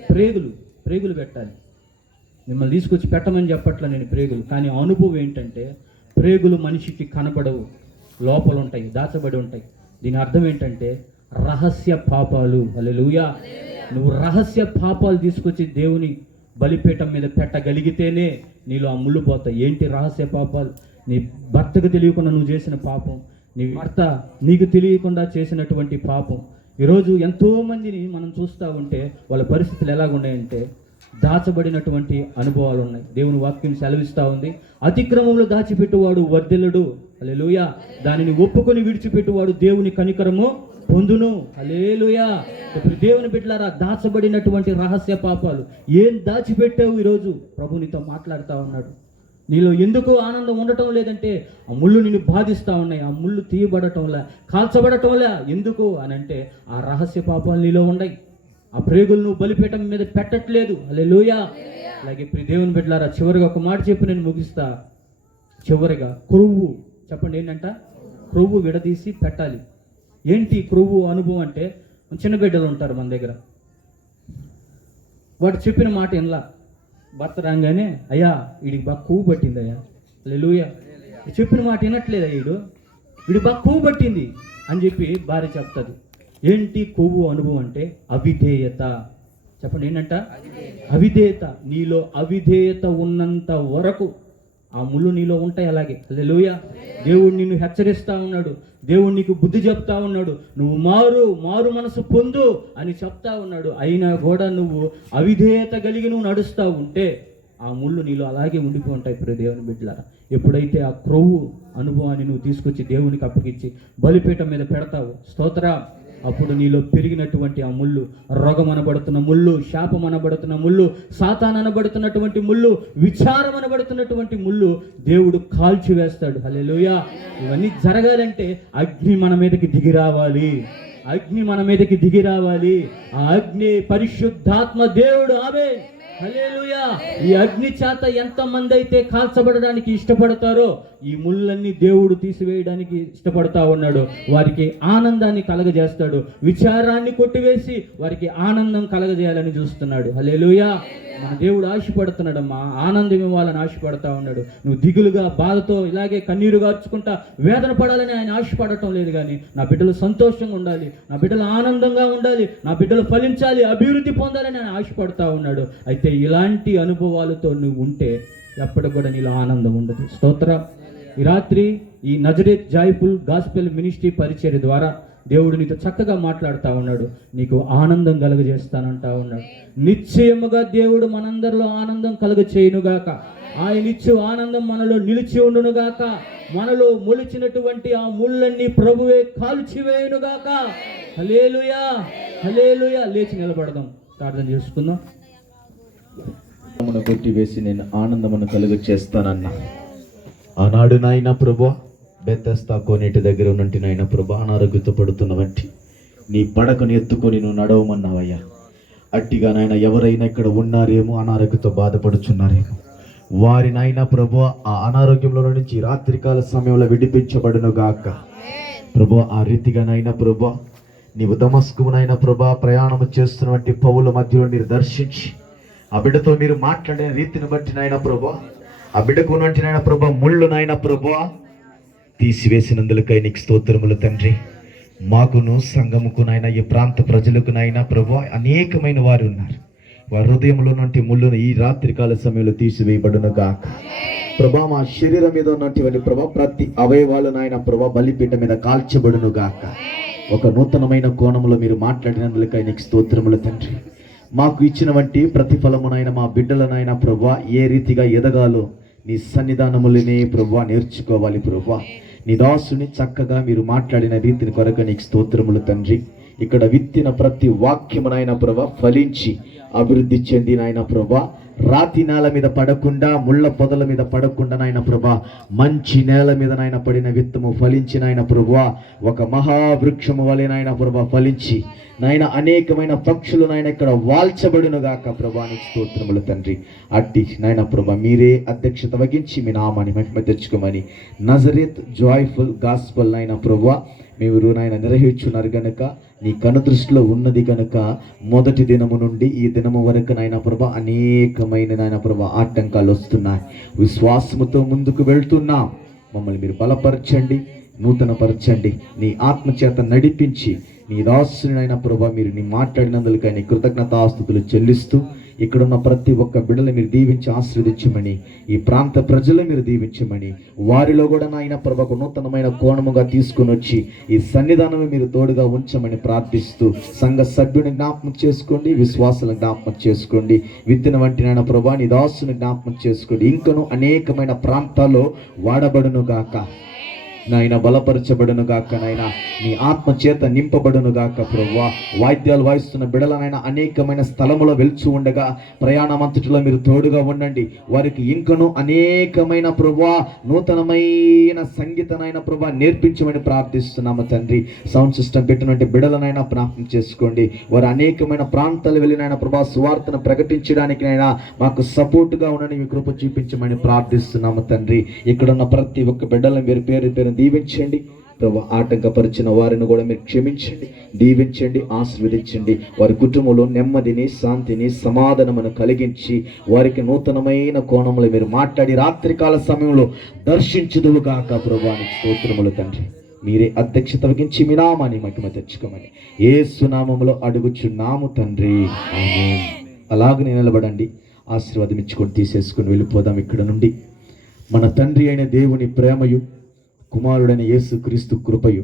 ప్రేగులు పెట్టాలి. మిమ్మల్ని తీసుకొచ్చి పెట్టమని చెప్పట్లా నేను ప్రేగులు, కానీ అనుభవం ఏంటంటే ప్రేగులు మనిషికి కనపడవు, లోపల ఉంటాయి, దాచబడి ఉంటాయి. దీని అర్థం ఏంటంటే రహస్య పాపాలు. హల్లెలూయా. నువ్వు రహస్య పాపాలు తీసుకొచ్చి దేవుని బలిపీఠం మీద పెట్టగలిగితేనే నీలో ఆ ముళ్ళు పోతాయి. ఏంటి రహస్య పాపాలు? నీ భర్తకు తెలియకుండా నువ్వు చేసిన పాపం, నీ భర్త నీకు తెలియకుండా చేసినటువంటి పాపం. ఈరోజు ఎంతోమందిని మనం చూస్తూ ఉంటే వాళ్ళ పరిస్థితులు ఎలాగున్నాయంటే దాచబడినటువంటి అనుభవాలు ఉన్నాయి. దేవుని వాక్యం సెలవిస్తూ ఉంది, అతిక్రమంలో దాచిపెట్టువాడు వర్ధిల్లుడు. హల్లెలూయా. దానిని ఒప్పుకొని విడిచిపెట్టువాడు దేవుని కనికరము పొందును. హల్లెలూయా. ఇప్పుడు దేవుని బిడ్డలారా, దాచబడినటువంటి రహస్య పాపాలు ఏం దాచిపెట్టావు? ఈరోజు ప్రభు నీతో మాట్లాడుతూ ఉన్నాడు. నీలో ఎందుకు ఆనందం ఉండటం లేదంటే ఆ ముళ్ళు నిన్ను బాధిస్తూ ఉన్నాయి. ఆ ముళ్ళు తీయబడటంలా, కాల్చబడటంలా. ఎందుకు అని అంటే ఆ రహస్య పాపాలు నీలో ఉన్నాయి. ఆ ప్రేగులు నువ్వు బలిపీఠం మీద పెట్టట్లేదు. హల్లెలూయా. అలాగే ప్రియ దేవుని బిడ్డలారా, చివరిగా ఒక మాట చెప్పి నేను ముగిస్తా. చివరిగా క్రొవ్వు. చెప్పండి, ఏంటంట? క్రొవ్వు విడదీసి పెట్టాలి. ఏంటి క్రొవ్వు అనుభవం అంటే, చిన్న బిడ్డలు ఉంటారు మన దగ్గర, వాడు చెప్పిన మాట ఎనలా. భర్త రాగానే, అయ్యా వీడికి బాగా కొవ్వు పట్టింది అయ్యా, హల్లెలూయా, చెప్పిన మాట వినట్లేదు వీడికి బాగా కొవ్వు పట్టింది అని చెప్పి భార్య చెప్తుంది. ఏంటి కొవ్వు అనుభవం అంటే? అవిధేయత. చెప్పండి, ఏంటంట? అవిధేయత. నీలో అవిధేయత ఉన్నంత వరకు ఆ ముళ్ళు నీలో ఉంటాయి అలాగే. హల్లెలూయా. దేవుడు నిన్ను హెచ్చరిస్తా ఉన్నాడు, దేవుడు నీకు బుద్ధి చెప్తా ఉన్నాడు, నువ్వు మారు మనసు పొందు అని చెప్తా ఉన్నాడు. అయినా కూడా నువ్వు అవిధేయత కలిగి నువ్వు నడుస్తూ ఉంటే ఆ ముళ్ళు నీలో అలాగే ఉండిపోయి ఉంటాయి. ఇప్పుడు దేవుని బిడ్డలారా, ఎప్పుడైతే ఆ క్రొవ్వు అనుభవాన్ని నువ్వు తీసుకొచ్చి దేవునికి అప్పగించి బలిపీఠం మీద పెడతావు, స్తోత్ర, అప్పుడు నీలో పెరిగినటువంటి ఆ ముళ్ళు, రోగం అనబడుతున్న ముళ్ళు, శాపం అనబడుతున్న ముళ్ళు, సాతాన్ అనబడుతున్నటువంటి ముళ్ళు, విచారం అనబడుతున్నటువంటి ముళ్ళు దేవుడు కాల్చివేస్తాడు. హల్లెలూయా. ఇవన్నీ జరగాలంటే అగ్ని మన మీదకి దిగి రావాలి, అగ్ని మన మీదకి దిగి రావాలి. ఆ అగ్ని పరిశుద్ధాత్మ దేవుడు. ఆమేన్. హల్లెలూయా. ఈ అగ్ని చేత ఎంతమంది అయితే కాల్చబడడానికి ఇష్టపడతారో ఈ ముళ్ళన్నీ దేవుడు తీసివేయడానికి ఇష్టపడతా ఉన్నాడు. వారికి ఆనందాన్ని కలగజేస్తాడు, విచారాన్ని కొట్టివేసి వారికి ఆనందం కలగజేయాలని చూస్తున్నాడు. హల్లెలూయా. మన దేవుడు ఆశపడుతున్నాడమ్మా, ఆనందం ఇవ్వాలని ఆశపడతా ఉన్నాడు. నువ్వు దిగులుగా బాధతో ఇలాగే కన్నీరు గార్చుకుంటా వేదన పడాలని ఆయన ఆశపడటం లేదు, కానీ నా బిడ్డలు సంతోషంగా ఉండాలి, నా బిడ్డలు ఆనందంగా ఉండాలి, నా బిడ్డలు ఫలించాలి, అభివృద్ధి పొందాలని ఆయన ఆశపడతా ఉన్నాడు. అయితే ఇలాంటి అనుభవాలతో నువ్వు ఉంటే ఎప్పటికి కూడా నీలో ఆనందం ఉండదు. స్తోత్రం. ఈ రాత్రి ఈ నజరేత్ జాయ్ఫుల్ గాస్పెల్ మినిస్ట్రీ పరిచర్య ద్వారా దేవుడు నీతో చక్కగా మాట్లాడుతూ ఉన్నాడు, నీకు ఆనందం కలుగజేస్తానంటా ఉన్నాడు. నిశ్చయముగా దేవుడు మనందరిలో ఆనందం కలుగచేయునుగాక. ఆయన ఇచ్చు ఆనందం మనలో నిలిచి ఉండునుగాక. మనలో మొలిచినటువంటి ఆ ముళ్ళన్నీ ప్రభువే కాల్చివేయునుగాక. హల్లెలూయా, హల్లెలూయా. లేచి నిలబడదాం, ప్రార్థన చేసుకుందాం. కొట్టివేసి నేను ఆనందమును కలుగ చేస్తానన్నా. ఆనాడు నాయన ప్రభా, బెతెస్దా కోనేటి దగ్గర ఉన్నట్టు నాయన ప్రభా, అనారోగ్యతో పడుతున్న వంటి నీ పడకను ఎత్తుకొని నువ్వు నడవమన్నావయ్యా. అట్టిగా నాయన ఎవరైనా ఇక్కడ ఉన్నారేమో, అనారోగ్యంతో బాధపడుచున్నారేమో, వారి నాయన ప్రభు ఆ అనారోగ్యంలో నుంచి రాత్రికాల సమయంలో విడిపించబడును గాక. ప్రభు ఆ రీతిగా నాయన ప్రభు నీవు దమస్కు నాయన ప్రభా ప్రయాణం చేస్తున్నటువంటి పౌల మధ్యలో మీరు దర్శించి ఆ బిడ్డతో మీరు మాట్లాడిన రీతిని బట్టి నాయన ప్రభా, ఆ బిడ్డకు ఉన్నట్టు నాయన ప్రభా ముళ్ళు నాయన ప్రభా తీసివేసినందులకై నీకు స్తోత్రములు తండ్రి. మాకును సంఘముకు నాయన ఈ ప్రాంత ప్రజలకు నాయన ప్రభా అనేకమైన వారు ఉన్నారు, వారి హృదయంలో నుండి ముళ్ళును ఈ రాత్రికాల సమయంలో తీసివేయబడును గాక. ప్రభా మా శరీరం మీద ఉన్నటువంటి ప్రభా ప్రతి అవయవాలు నాయన ప్రభా బలిపీఠం మీద కాల్చబడును గాక. ఒక నూతనమైన కోణంలో మీరు మాట్లాడినందులకై నీకు స్తోత్రములు తండ్రి. మాకు ఇచ్చినటువంటి ప్రతిఫలమునైనా మా బిడ్డలనైనా ప్రభా ఏ రీతిగా ఎదగాలో నీ సన్నిధానములనే ప్రభా నేర్చుకోవాలి. ప్రభా నీ దాసుని చక్కగా మీరు మాట్లాడిన రీతిని కొరకు నీకు స్తోత్రములు తండ్రి. ఇక్కడ విత్తిన ప్రతి వాక్యమునైనా ప్రభా ఫలించి అభివృద్ధి చెంది నాయన ప్రభా రాతి నేల మీద పడకుండా, ముళ్ళ పొదల మీద పడకుండా నాయన ప్రభా మంచి నేల మీద నాయన పడిన విత్తము ఫలించి నాయన ప్రభా ఒక మహావృక్షము వలె నాయన ప్రభా ఫలించి నాయన అనేకమైన పక్షులు నాయన ఇక్కడ వాల్చబడును గాక. ప్రభానికి స్తోత్రములు తండ్రి. అట్టి నాయన ప్రభా మీరే అధ్యక్షత వహించి మీ నామాన్ని మహిమ తెచ్చుకోమని నజరేత్ జాయ్ఫుల్ గాస్పెల్ నాయన ప్రభా మీరు నాయన నిర్వహించున్నారు గనుక, నీ కనుదృష్టిలో ఉన్నది కనుక మొదటి దినము నుండి ఈ దినము వరకు నాయన ప్రభా అనేకమైన నాయన ప్రభా ఆటంకాలు వస్తున్నాయి. విశ్వాసముతో ముందుకు వెళ్తున్నాం. మమ్మల్ని మీరు బలపరచండి, నూతనపరచండి, నీ ఆత్మచేత నడిపించి నీ దాసునైన ప్రభా మీరు నీ మాట్లాడినందుకై నీ కృతజ్ఞతాస్తుతులు చెల్లిస్తూ ఇక్కడున్న ప్రతి ఒక్క బిడ్డలు మీరు దీవించి ఆశీర్వదించమని, ఈ ప్రాంత ప్రజలు మీరు దీవించమని, వారిలో కూడా నాయన ప్రభకు నూతనమైన కోణముగా తీసుకుని వచ్చి ఈ సన్నిధానం మీరు తోడుగా ఉంచమని ప్రార్థిస్తూ సంఘ సభ్యుని జ్ఞాపకం చేసుకోండి, విశ్వాసాలను జ్ఞాపకం చేసుకోండి, విత్తిన వంటి నాయన ప్రభా నీ దాసుని జ్ఞాపకం చేసుకోండి. ఇంకను అనేకమైన ప్రాంతాల్లో వాడబడును గాక నాయన, బలపరచబడును గాక నాయన, నీ ఆత్మ చేత నింపబడును గాక. ప్రభువా వాయిద్యాలు వాయిస్తున్న బిడలనైనా అనేకమైన స్థలములో వెళ్తూ ఉండగా ప్రయాణమంతటిలో మీరు తోడుగా ఉండండి. వారికి ఇంకను అనేకమైన ప్రభువా నూతనమైన సంగీతనైనా ప్రభువా నేర్పించమని ప్రార్థిస్తున్నాము తండ్రి. సౌండ్ సిస్టమ్ పెట్టినటువంటి బిడలనైనా ప్రార్థన చేసుకోండి. వారు అనేకమైన ప్రాంతాలు వెళ్ళినైనా ప్రభా సువార్తను ప్రకటించడానికైనా మాకు సపోర్టుగా ఉండని మీ కృప చూపించమని ప్రార్థిస్తున్నాము తండ్రి. ఇక్కడున్న ప్రతి ఒక్క బిడ్డలను మీరు పేరు పేరు దీవించండి ప్రభు. ఆటంకపరిచిన వారిని కూడా మీరు క్షమించండి, దీవించండి, ఆశీర్వదించండి. వారి కుటుంబంలో నెమ్మదిని, శాంతిని, సమాధానమును కలిగించి వారికి నూతనమైన కోణంలో మీరు మాట్లాడి రాత్రికాల సమయంలో దర్శించుదువు గాక. ప్రభువానికి స్తోత్రములు తండ్రి. మీరే అధ్యక్షత వహించి మీ నామాన్ని మహిమ తెచ్చుకోమని యేసు నామములో అడుగుచున్నాము తండ్రి, ఆమేన్. అలాగనే నిలబడండి, ఆశీర్వాదం ఇచ్చుకొని తీసేసుకొని వెళ్ళిపోదాం ఇక్కడ నుండి. మన తండ్రి అయిన దేవుని ప్రేమయు, కుమారుడైన యేసుక్రీస్తు కృపయు,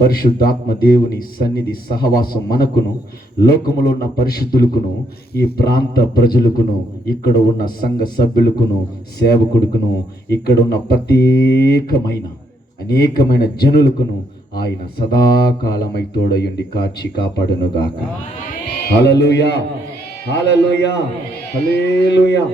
పరిశుద్ధాత్మ దేవుని సన్నిధి సహవాసం మనకును, లోకములో ఉన్న పరిశుద్ధులకును, ఈ ప్రాంత ప్రజలకును, ఇక్కడ ఉన్న సంఘ సభ్యులకును, సేవకుడుకును, ఇక్కడ ఉన్న ప్రత్యేకమైన అనేకమైన జనులకును ఆయన సదాకాలమై తోడయుండి కాచి కాపాడునుగాక. హల్లెలూయా, హల్లెలూయా, హల్లెలూయా.